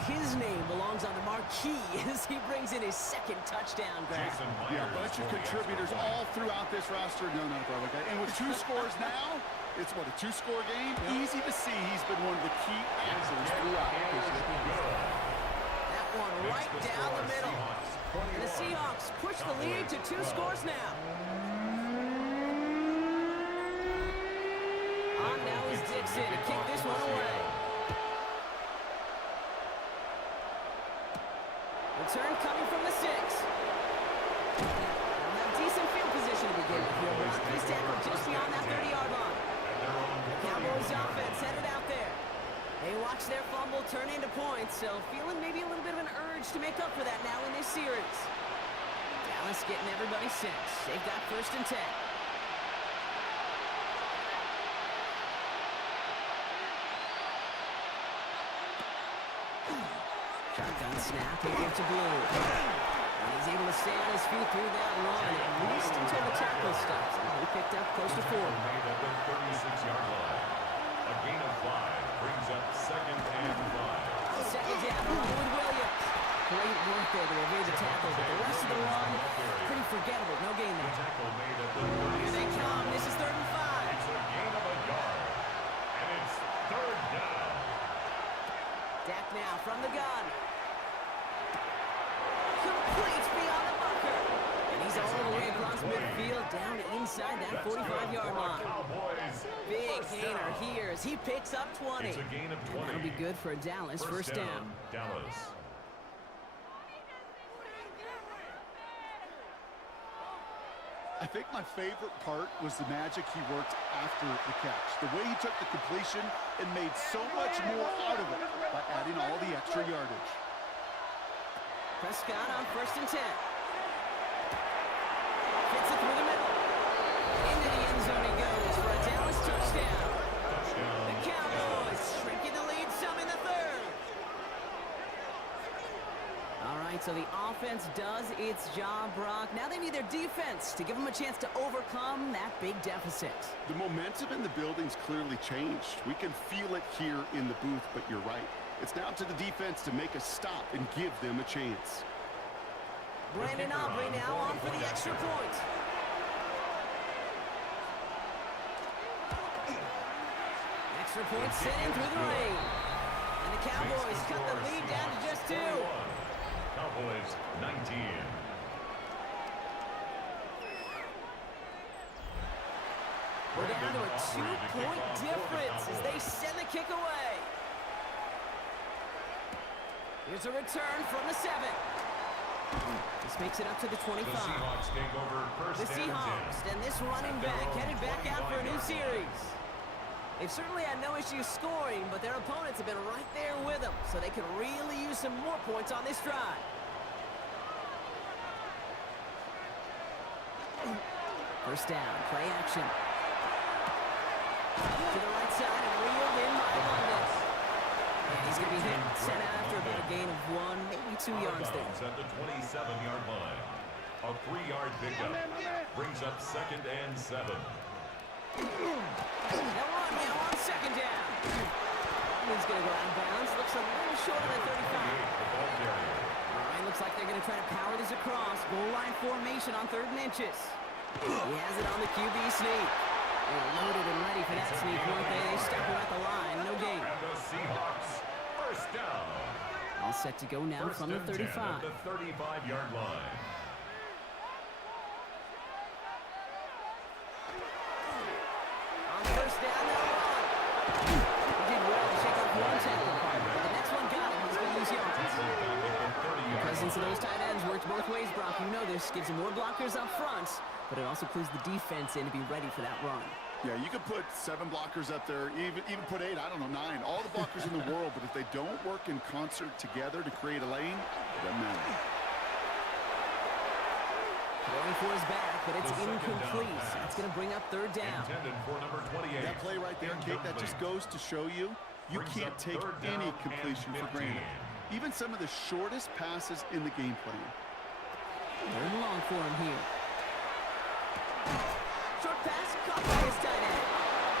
his name belongs on the marquee as he brings in his 2nd touchdown grab. Yeah, a bunch of contributors all throughout this roster. No, not a Broadway guy. And with 2 scores now, it's what, a 2-score game? Yep. Easy to see he's been one of the key actors throughout. That one right down the middle. And the Seahawks push the lead to 2 scores now. On now is Dixon to kick this one away. Return coming from the 6. They'll have decent field position to begin with here. Brock, he's tackled just beyond that 30-yard line. The Cowboys offense headed out there. They watch their fumble turn into points, so feeling maybe a little bit of an urge to make up for that now in this series. Dallas getting everybody set. They've got 1st and 10. Shotgun snap, he gives to Blue. And he's able to stay on his feet through that run, at least until the tackle stops. He picked up close to 4. Made at the 36-yard line. A gain of 5 brings up 2nd and 5. 2nd down, along with Williams. Great work there to evade the tackle, but the rest of the run, pretty forgettable. No gain there. Tackle made at the Here they come. This is 3rd and 5. It's a gain of a yard. And it's 3rd down. Dak now from the gun. Complete beyond the bunker. And he's all the way across midfield, down inside that 45-yard line. Big gainer here as he picks up 20. It's a gain of 20. And that'll be good for Dallas. First down. Dallas. I think my favorite part was the magic he worked after the catch. The way he took the completion and made so much more out of it by adding all the extra yardage. Prescott on 1st and 10. So the offense does its job, Brock. Now they need their defense to give them a chance to overcome that big deficit. The momentum in the building's clearly changed. We can feel it here in the booth, but you're right. It's now to the defense to make a stop and give them a chance. Brandon Aubrey now on for the extra point. Extra point sent in through the rain. And the Cowboys cut the lead down to just 2. Cowboys 19. We're down to a 2-point difference as they send the kick away. Here's a return from the 7. This makes it up to the 25. The Seahawks take over first The Seahawks and this running back headed back out for a new series. They've certainly had no issues scoring, but their opponents have been right there with them, so they could really use some more points on this drive. First down, play action. To the right side and reeled in by London. And he's going to be hit, sent out after about a gain of 1, maybe 2 yards there. At the 27-yard line. A 3-yard pickup brings up 2nd and 7. They'll run now on 2nd down. He's going to go out of bounds. Looks a little short of the 35. All right, looks like they're going to try to power this across. Goal line formation on 3rd and inches. He has it on the QB sneak. They were loaded and ready for that sneak, weren't they? They stuck him at the line. No gain. And the Seahawks first down. All set to go now from the 35. At the 35-yard line. On first down, they'll run. He did well to shake off 1 tackle. But the next one got him. He's going to lose yards. The presence of those tight ends works both ways, Brock. You know this. Gives them more blockers up front, but it also clues the defense in to be ready for that run. Yeah, you could put 7 blockers up there, even put 8, I don't know, 9. All the blockers in the world, but if they don't work in concert together to create a lane, it doesn't matter. Going for his back, but it's incomplete. That's going to bring up 3rd down. Intended for number 28. That play right there, Kate, that just goes to show you, you can't take any completion for granted. Even some of the shortest passes in the game plan. 3rd and long for him here. Short pass, caught by his tight end.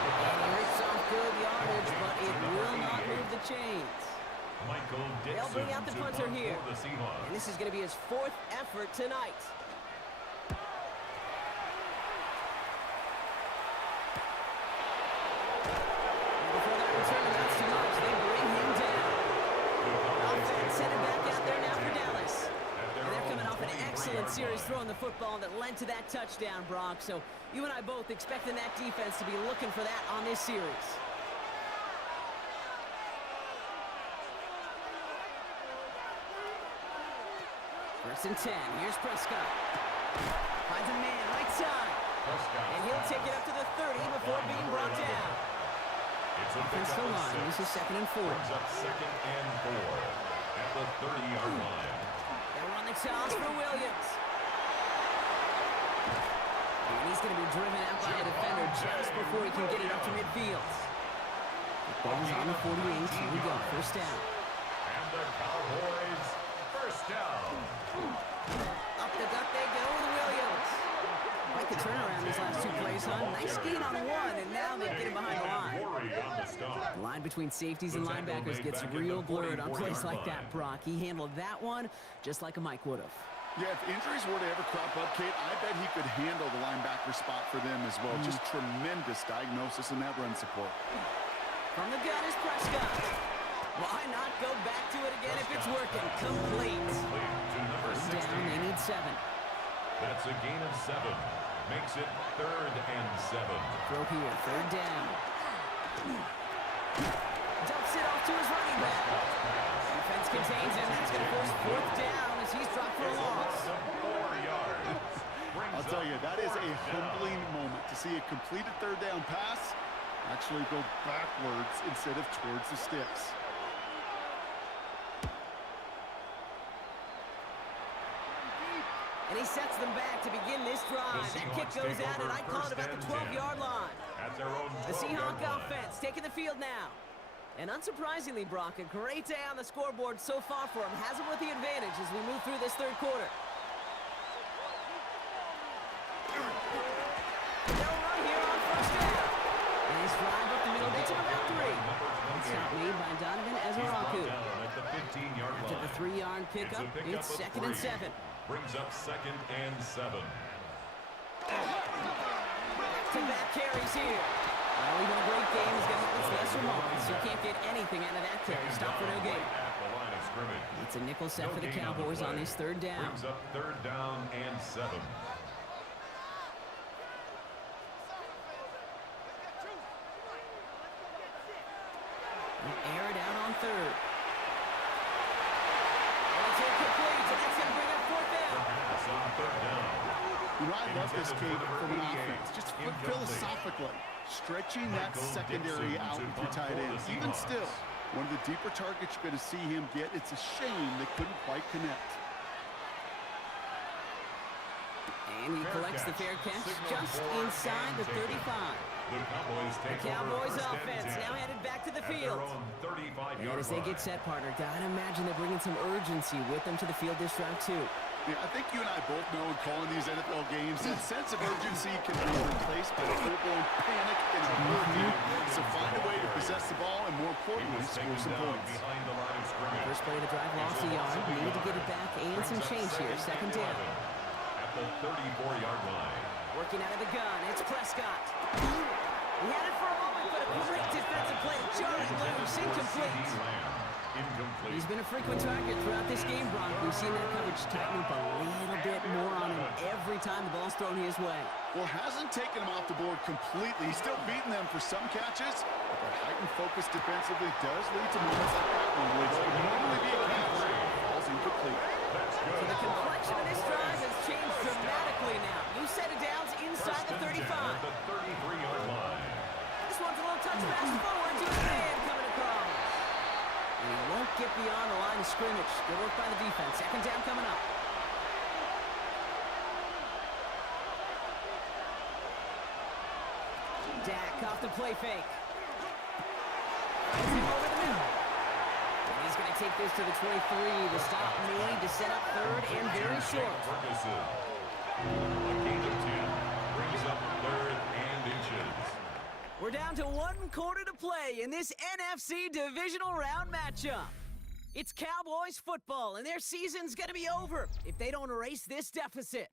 And he rips off good yardage, but it will not move the chains. Michael Dixon. They'll bring out the punter here. The Seahawks. And this is going to be his 4th effort tonight. And before that return amounts to much, they bring him down. Offense sending back out there now for Dallas. And they're coming off an excellent series throwing the football that led to that touchdown, Brock. So you and I both expecting that defense to be looking for that on this series. First and 10. Here's Prescott. Finds a man right side. And he'll take it up to the 30 before being brought down. Offensive line. This is 2nd and 4. Brings up 2nd and 4 at the 30-yard line. They'll run the toss for Williams. And he's going to be driven out by a defender just before he can get it up to midfield. The ball's on the 48. Here we go. First down. And the Cowboys first down. Up the gut they go with Williams. Quite the turnaround these last 2 plays, huh? Nice gain on 1, and now they get him behind the line. The line between safeties and linebackers gets real blurred on plays like that, Brock. He handled that one just like a Mike would have. Yeah, if injuries were to ever crop up, Kate, I bet he could handle the linebacker spot for them as well. Just tremendous diagnosis in that run support. From the gun is Prescott. Why not go back to it again if it's working? Complete. First down, they need 7. That's a gain of 7. Makes it 3rd and 7. Throw here, 3rd down. Dumps it off to his running back. Defense contains him. That's going to force 4th down as he's dropped for a loss. 4 yards. I'll tell you, that is a humbling moment to see a completed 3rd down pass actually go backwards instead of towards the sticks. And he sets them back to begin this drive. That kick goes out, and I call it about the 12-yard line. At their own The Seahawks line. offense taking the field now. And unsurprisingly, Brock, a great day on the scoreboard so far for him. Has him with the advantage as we move through this third quarter. They'll run here on first down. Nice drive up the middle, gets him about 3. Stop made by Donovan Ezeraku. After the 3-yard pickup, it's 2nd and 7. Brings up 2nd and 7. Back-to-back carries here. Well, even a great game is going to have its lesser moments. You can't get anything out of that carry. Stop for no gain. It's a nickel set for the Cowboys on this 3rd down. Brings up 3rd down and 7. Air it out on 3rd. And it's incomplete, and that's going to bring up 4th down. On 3rd down. You know, I love this game from an offense. Just philosophically, stretching that secondary out with your tight end. Even still, one of the deeper targets you're going to see him get. It's a shame they couldn't quite connect. And he collects the fair catch just inside the 35. The Cowboys offense now headed back to the field. And as they get set, partner, gotta imagine they're bringing some urgency with them to the field this drive, too. Yeah, I think you and I both know in calling these NFL games, that sense of urgency can be replaced by full-blown panic and ability. So find a way to possess the ball and, more importantly, score some points. First play of the drive, lost a yard. Needed to get it back and some change here. 2nd down. At the 34-yard line. Working out of the gun, it's Prescott. He had it for a moment, but a great defensive play. Jarring loose, incomplete. He's been a frequent target throughout this game, Brock. We've seen that coverage tighten up a little bit more on him every time the ball's thrown his way. Well, hasn't taken him off the board completely. He's still beating them for some catches, but that heightened focus defensively does lead to moments like that one, which would normally be a catch. Falls incomplete. So the complexion of this drive has changed dramatically now. New set of downs inside the 35. The 33-yard line. This one's a little touch pass forward to his man coming across. And he won't get beyond the line of scrimmage. Good work by the defense. 2nd down coming up. Dak off the play fake. Finds him over the middle. And he's going to take this to the 23. The stop made to set up 3rd and very short. A gain of 10 brings up 3rd and inches. We're down to 1 quarter to play in this NFC divisional round matchup. It's Cowboys football, and their season's going to be over if they don't erase this deficit.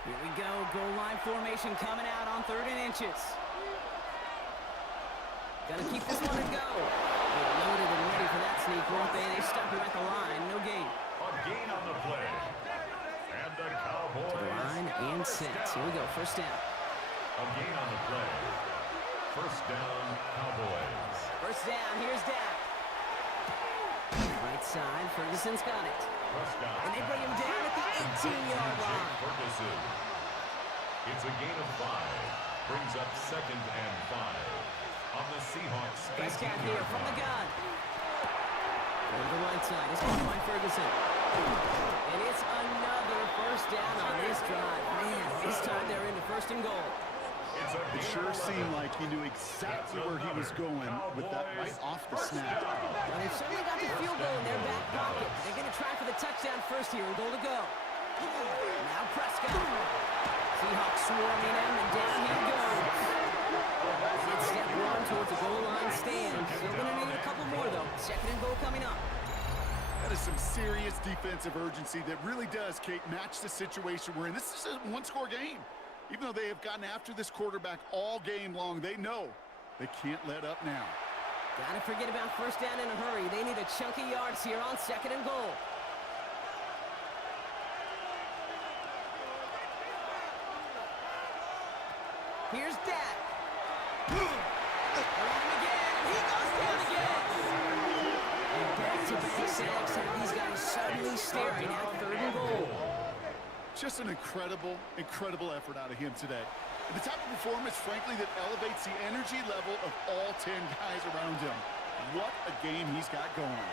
Here we go, goal line formation coming out on 3rd and inches. Gotta keep this one and go. They're loaded and ready for that sneak, weren't they? They stuck him at the line, no gain. A gain on the play. And the Cowboys. To the line and set. Here we go, 1st down. A gain on the play. 1st down, Cowboys. 1st down, here's Dak. Right side, Ferguson's got it. And they bring him down at the 18-yard line. Ferguson. It's a gain of 5. Brings up 2nd and 5. On the Seahawks. Prescott here from the gun. Over the right side, it's caught by Ferguson. And it's another 1st down on this drive. Man, this time they're into 1st and goal. It sure seemed like he knew exactly where he was going with that right off the snap. Well, they've certainly got the field goal in their back pocket. They're going to try for the touchdown first here and goal to go. Now Prescott. Seahawks swarming him, and down he goes. It's step 1 towards the goal line stand. Still going to need a couple more, though. 2nd and goal coming up. That is some serious defensive urgency that really does, Kate, match the situation we're in. This is a one-score game. Even though they have gotten after this quarterback all game long, they know they can't let up now. Gotta forget about 1st down in a hurry. They need a chunky yards here on 2nd and goal. Here's Dak. Around him again, and he goes down again. And Back-to-back sacks have these guys suddenly staring at 3rd and goal. Just an incredible effort out of him today. And the type of performance, frankly, that elevates the energy level of all 10 guys around him. What a game he's got going.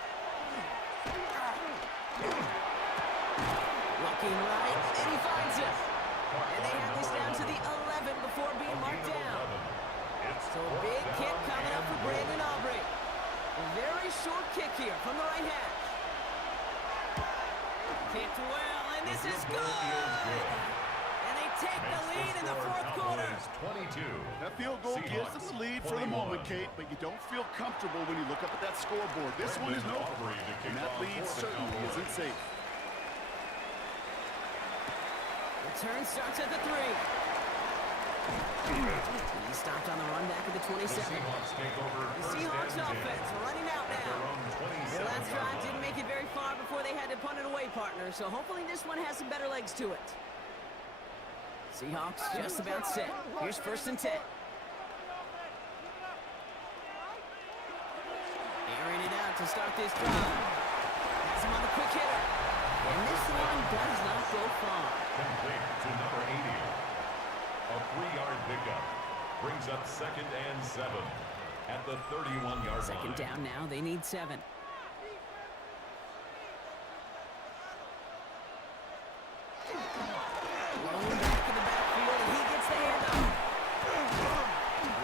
Looking right, and he finds it. And they have this down to the 11 before being marked down. So a big kick coming up for Brandon Aubrey. A very short kick here from the right hash. Kicked well, and this is good. And they take the lead in the 4th quarter. That field goal gives them the lead for the moment, Kate, but you don't feel comfortable when you look up at that scoreboard. This one is over, and that lead certainly isn't safe. Return starts at the 3. He stopped on the run back at the 27. The Seahawks offense running out now. Their last drive didn't make it very far before they had to punt it away, partner, so hopefully this one has some better legs to it. Seahawks just about set. Here's 1st and 10. Airing it out to start this drive. Has him on the quick hitter. And this one does not go far. Complete to number 80. A 3-yard pickup brings up 2nd and 7 at the 31-yard line. 2nd down now. They need 7. Rolling back in the backfield, and he gets the handoff.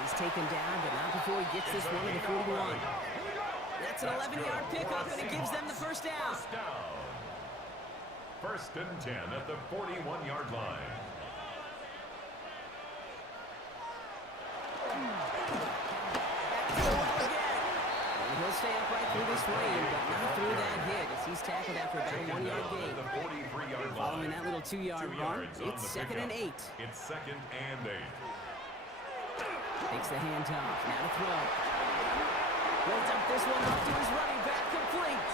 He's taken down, but not before he gets this one to the 41. That's an 11-yard pickup, and it gives them the 1st down. 1st and 10 at the 41-yard line. He'll stay upright through this rain, but not through that hit as he's tackled after about a 1-yard gain. Following that little 2-yard run, it's 2nd and 8. It's 2nd and 8. Takes the handoff, now to throw. Will dump this one off to his running back, complete.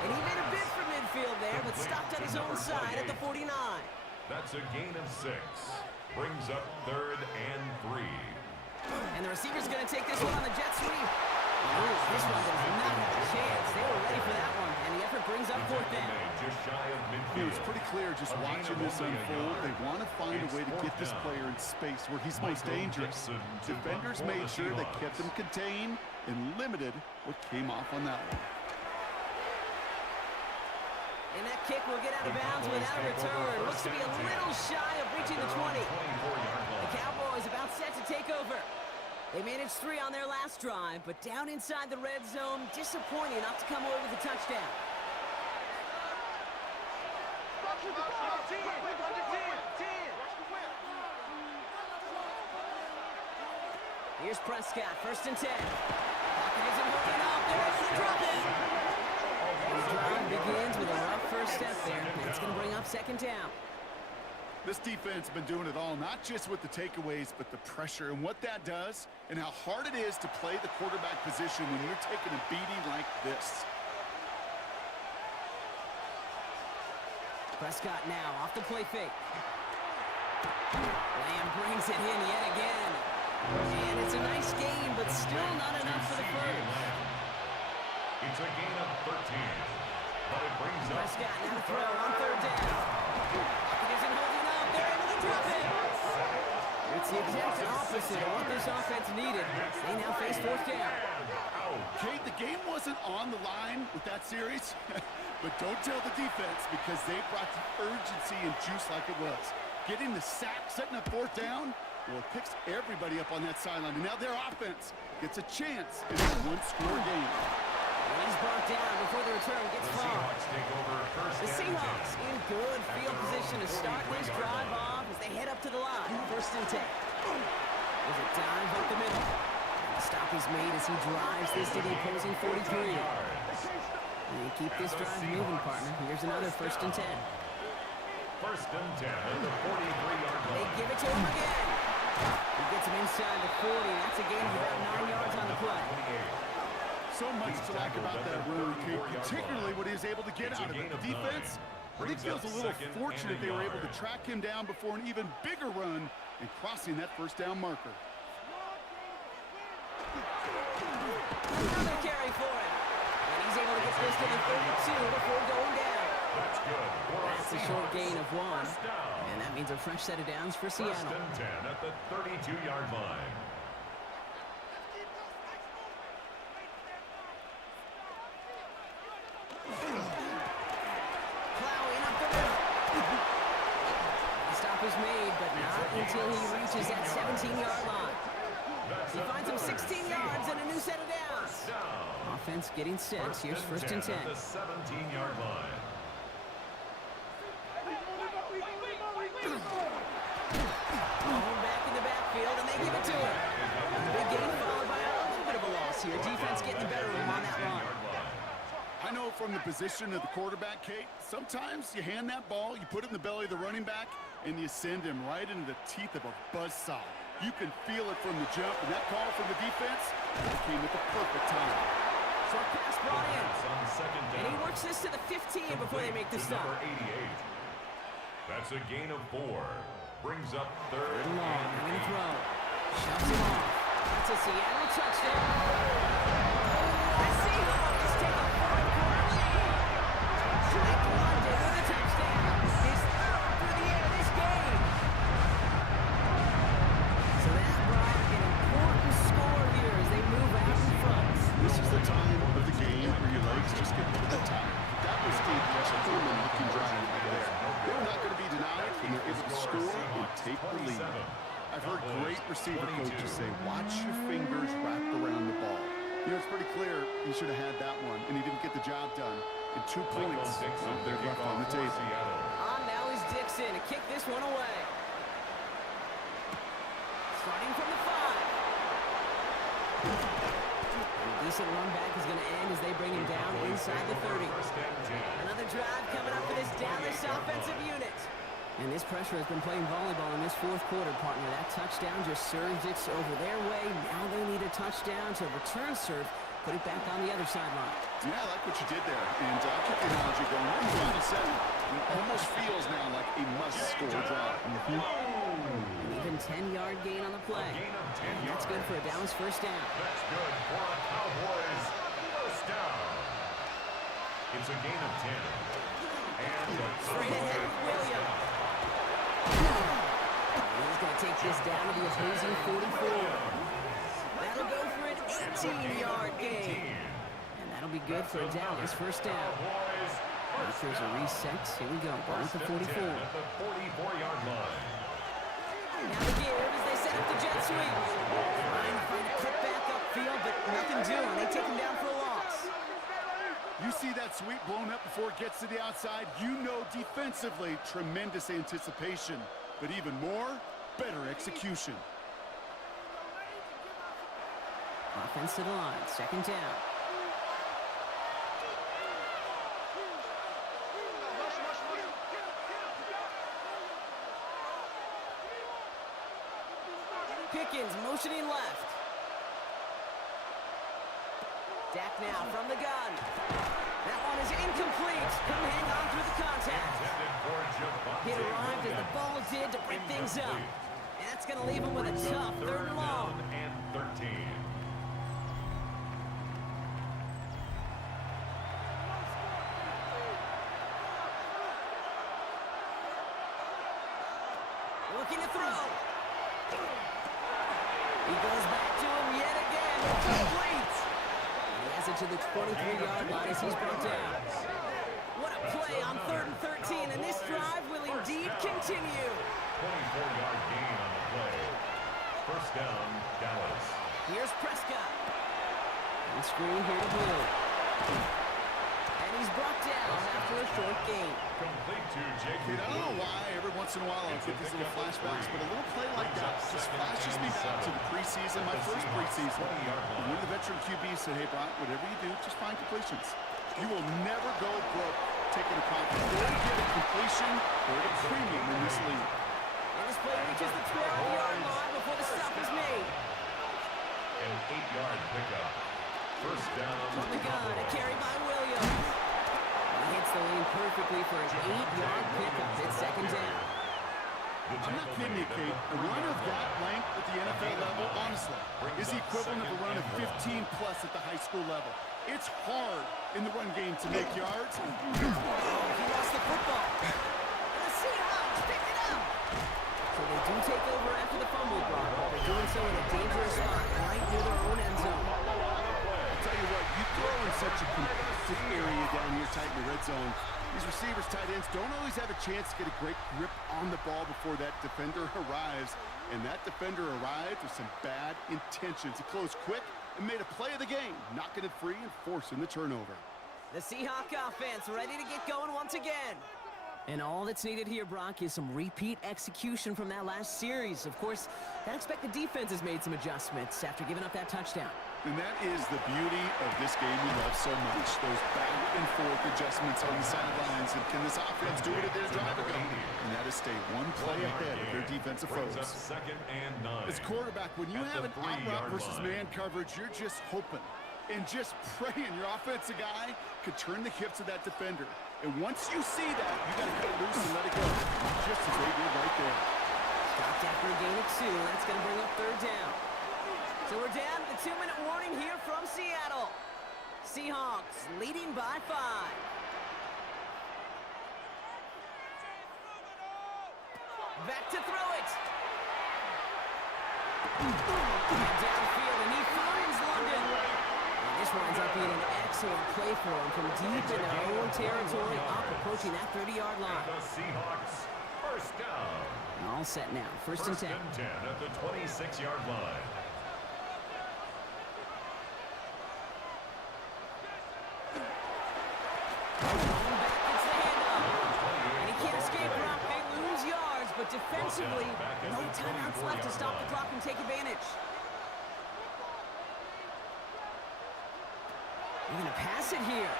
And he made a bid for midfield there, but stopped on his own side at the 49. That's a gain of 6. Brings up 3rd and 3. And the receiver's going to take this one on the jet sweep. This one does not have a chance. They were ready for that one, and the effort brings up 4th down. Just shy of midfield. It was pretty clear just watching this unfold. They want to find a way to get this player in space where he's most dangerous. Defenders made sure they kept him contained and limited what came off on that one. And that kick will get out of bounds without a return. Looks to be a little shy of reaching the 20. The Cowboys about set to take over. They managed 3 on their last drive, but down inside the red zone, disappointing not to come away with a touchdown. Here's Prescott, 1st and 10. Pocket isn't working out. They're able to drop it. The drive begins with a rough first step there. That's going to bring up 2nd down. This defense has been doing it all, not just with the takeaways, but the pressure and what that does and how hard it is to play the quarterback position when you're taking a beating like this. Prescott now off the play fake. Lamb brings it in yet again. And it's a nice game, but still not enough for the first. It's a gain of 13. But it brings up Prescott now to throw on 3rd down. It isn't holding up. They're able to drop it. It's the exact opposite of what this offense needed. They now face 4th down. Kate, the game wasn't on the line with that series, but don't tell the defense because they brought the urgency and juice like it was. Getting the sack, setting up 4th down, well, it picks everybody up on that sideline. And now their offense gets a chance in a 1-score game. He's brought down before the return gets far. The Seahawks in good field position to start this drive off as they head up to the line. 1st and 10. There's a dive up the middle. The stop is made as he drives this to the opposing 43. They keep this drive moving, partner. Here's another 1st and 10. 1st and 10 at the 43-yard line. They give it to him again. He gets him inside the 40. That's a gain of about 9 yards on the play. So much to like about that run, Kate, particularly what he was able to get out of it. The defense, I think, feels a little fortunate they were able to track him down before an even bigger run and crossing that 1st down marker. Another carry for him. And he He's able to get this to the 32 before going down. That's good. That's a short gain of 1. And that means a fresh set of downs for Seattle. First and 10 at the 32-yard line. Plowing up the middle. The stop is made, but not until he reaches that 17-yard line. He finds him 16 yards and a new set of downs. Offense getting set. Here's first and 10. At the 17-yard line. Back in the backfield, and they give it to him. Big gain followed by a little bit of a loss here. Defense getting the better of him on that run. I know from the position of the quarterback, Kate, sometimes you hand that ball, you put it in the belly of the running back, and you send him right into the teeth of a buzzsaw. You can feel it from the jump, and that call from the defense came at the perfect time. Short pass brought in. On second down. And he works this to the 15 before they make the stop. Number 88. That's a gain of 4. Brings up third and long. and They're going to 8. throw. Shoves him off. That's a Seattle touchdown. The Seahawks take a 4-quarter lead. Drake London with a touchdown. His third through the end of this game. So that brought an important score here as they move out in front. This is the time of the game where your legs just get a little bit tired. That was Steve Westbrook looking drive right there. They're not going to be denied, and they're able to score and take the lead. I've heard great receiver coaches say, watch your fingers wrap around the ball. You know, it's pretty clear he should have had that one, and he didn't get the job done. And 2 points, they're left on the table. On now is Dixon to kick this one away. Starting from the 5. A decent run back is going to end as they bring him down inside the 30. Another drive coming up for this Dallas offensive unit. And this pressure has been playing volleyball in this fourth quarter, partner. That touchdown just served it over their way. Now they need a touchdown to return serve, put it back on the other sideline. Yeah, I like what you did there. And I'll keep the analogy going. What you finally said, it almost feels now like a must-score drive. An even 10-yard gain on the play. And that's good for a Dallas first down. That's good for a Cowboys first down. It's a gain of 10. And a Straight ahead with Williams. He's going to take this down to the opposing 44. That'll go for an 18-yard gain. And that'll be good for a Dallas first down. There's a reset. Here we go. Ball at the 44. At the 44-yard line. Now the give as they set up the jet sweep. Trying to find a cut back upfield, but nothing doing. They take him down for a loss. You see that sweep blown up before it gets to the outside, you know defensively, tremendous anticipation. But even more, better execution. Offense to the line. Second down. Pickens motioning left. Dak now from the gun. That one is incomplete. Couldn't hang on through the contact. It arrived as the ball did to break things up. And that's going to leave him with a tough third and long. And 13. Looking to throw. He goes back to him yet again. Complete. He has it to the 23-yard line as he's brought down. What a play on 3rd and 13, and this drive will indeed continue. 24-yard gain on the play. First down, Dallas. Here's Prescott. On screen here to Blue. And he's brought down after a short gain. Complete to Jake. I don't know why every once in a while I get these little flashbacks, but a little play like that just flashes me back to the preseason, my first preseason. And one of the veteran QBs said, hey, Brock, whatever you do, just find completions. You will never go broke taking a compliment. Or to get a completion or a premium in this league. And this play reaches the 12-yard line before the stop is made. An 8-yard pickup. First down. From the gun, a carry by Williams. He hits the lane perfectly for an 8-yard pickup. It's second down. I'm not kidding you, Kate. A run of that length at the NFL level, honestly, is the equivalent of a run of 15-plus at the high school level. It's hard in the run game to make yards. He lost the football. And the Seahawks picked it up. So they do take over after the fumble block, but they're doing so in a dangerous spot right near their own end zone. I'll tell you what, you throw in such a competitive area down here tight in the red zone. These receivers, tight ends, don't always have a chance to get a great grip on the ball before that defender arrives. And that defender arrived with some bad intentions. He closed quick and made a play of the game, knocking it free and forcing the turnover. The Seahawks offense ready to get going once again. And all that's needed here, Brock, is some repeat execution from that last series. Of course, that expected defense has made some adjustments after giving up that touchdown. And that is the beauty of this game we love so much. Those back and forth adjustments on the sidelines. And can this offense do what it did a drive ago? And that is stay one play ahead of their defensive foes. Second and 9. As quarterback, when you have an out route versus man coverage, you're just hoping and just praying your offensive guy could turn the hips of that defender. And once you see that, you got to cut it loose and let it go. Just as they did right there. Stopped after a gain of 2. That's going to bring up third down. So we're down to the 2-minute warning here from Seattle. Seahawks leading by 5. Back to throw it. And downfield, and he finds London. And this winds up being an excellent play for him from deep in their own territory, up approaching that 30-yard line. The Seahawks, first down. All set now, first and 10. First and 10 at the 26-yard line. But defensively, no timeouts left to stop the clock and take advantage. They're going to pass it here.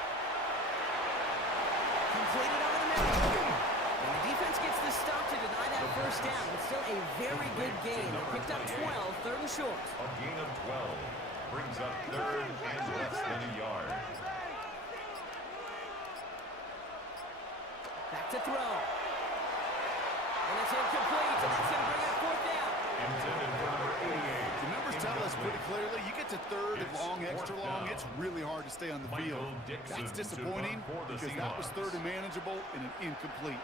Completed over the middle. And the defense gets the stop to deny that first down, but still a very good gain. They picked up 12, third and short. A gain of 12 brings up third and less than a yard. Back to throw. And it's incomplete, and that's going to bring up fourth down. Intended for number 88. The numbers tell us pretty clearly, you get to third and long, extra long, it's really hard to stay on the field. That's disappointing because that was third and manageable and an incomplete.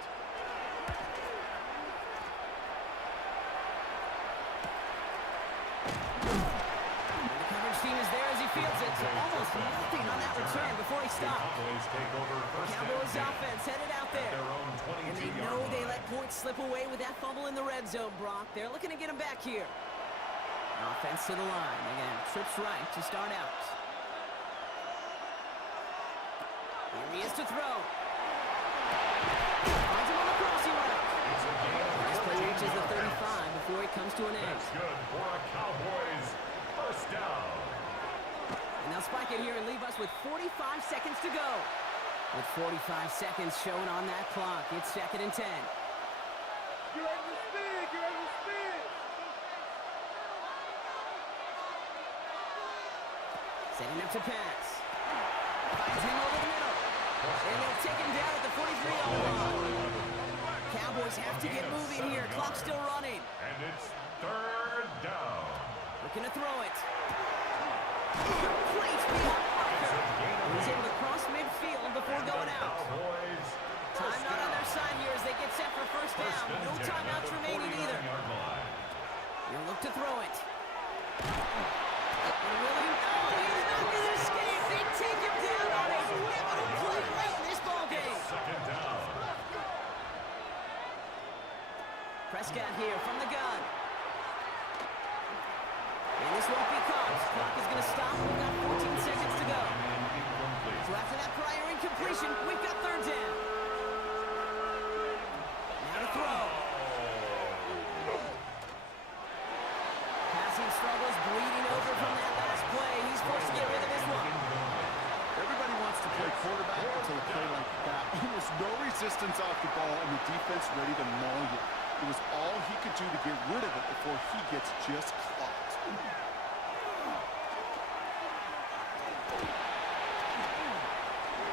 The coverage team is there as he fields it, so almost nothing on that return before he stopped. Cowboys offense headed out there. And they know they let points slip away with that fumble in the red zone, Brock. They're looking to get him back here. Offense to the line. Again, trips right to start out. Here he is to throw. Finds him on the crossing route. This play reaches the 35 before he comes to an end. That's good for a Cowboys first down. And they'll spike it here and leave us with 45 seconds to go. With 45 seconds shown on that clock, it's second and 10. You're ready to spin! You're ready to spin! Setting up to pass. Finds him over the middle. And they'll take him down at the 43-yard line. Cowboys have to get moving here. Clock's still running. And it's third down. Looking to throw it. Complete behind Parker. He's able to cross midfield before going out. Time not on their side here as they get set for first down. No timeouts remaining either. He'll look to throw it. And will he? No, he's not going to escape. They take him down on a pivotal play late in this ballgame. Second down. Prescott here from the gun. And this won't be caught. Clock is going to stop. We've got 14 seconds to go. So after that prior incompletion, we've got third down. Now to throw. Passing struggles bleeding over from that last play. He's forced to get rid of this one. Everybody wants to play quarterback until a play like that. Almost no resistance off the ball and the defense ready to maul you. It was all he could do to get rid of it before he gets just clocked.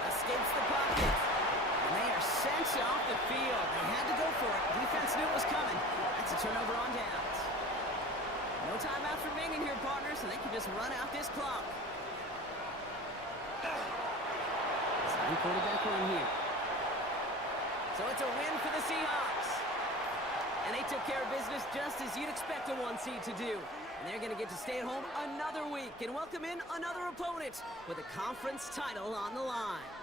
Escapes the pocket. And they are sent off the field. They had to go for it. Defense knew it was coming. That's a turnover on downs. No timeouts remaining here, partners, so they can just run out this clock. Sign quarterback run here. So it's a win for the Seahawks. And they took care of business just as you'd expect a 1 seed to do. And they're going to get to stay at home another week and welcome in another opponent with a conference title on the line.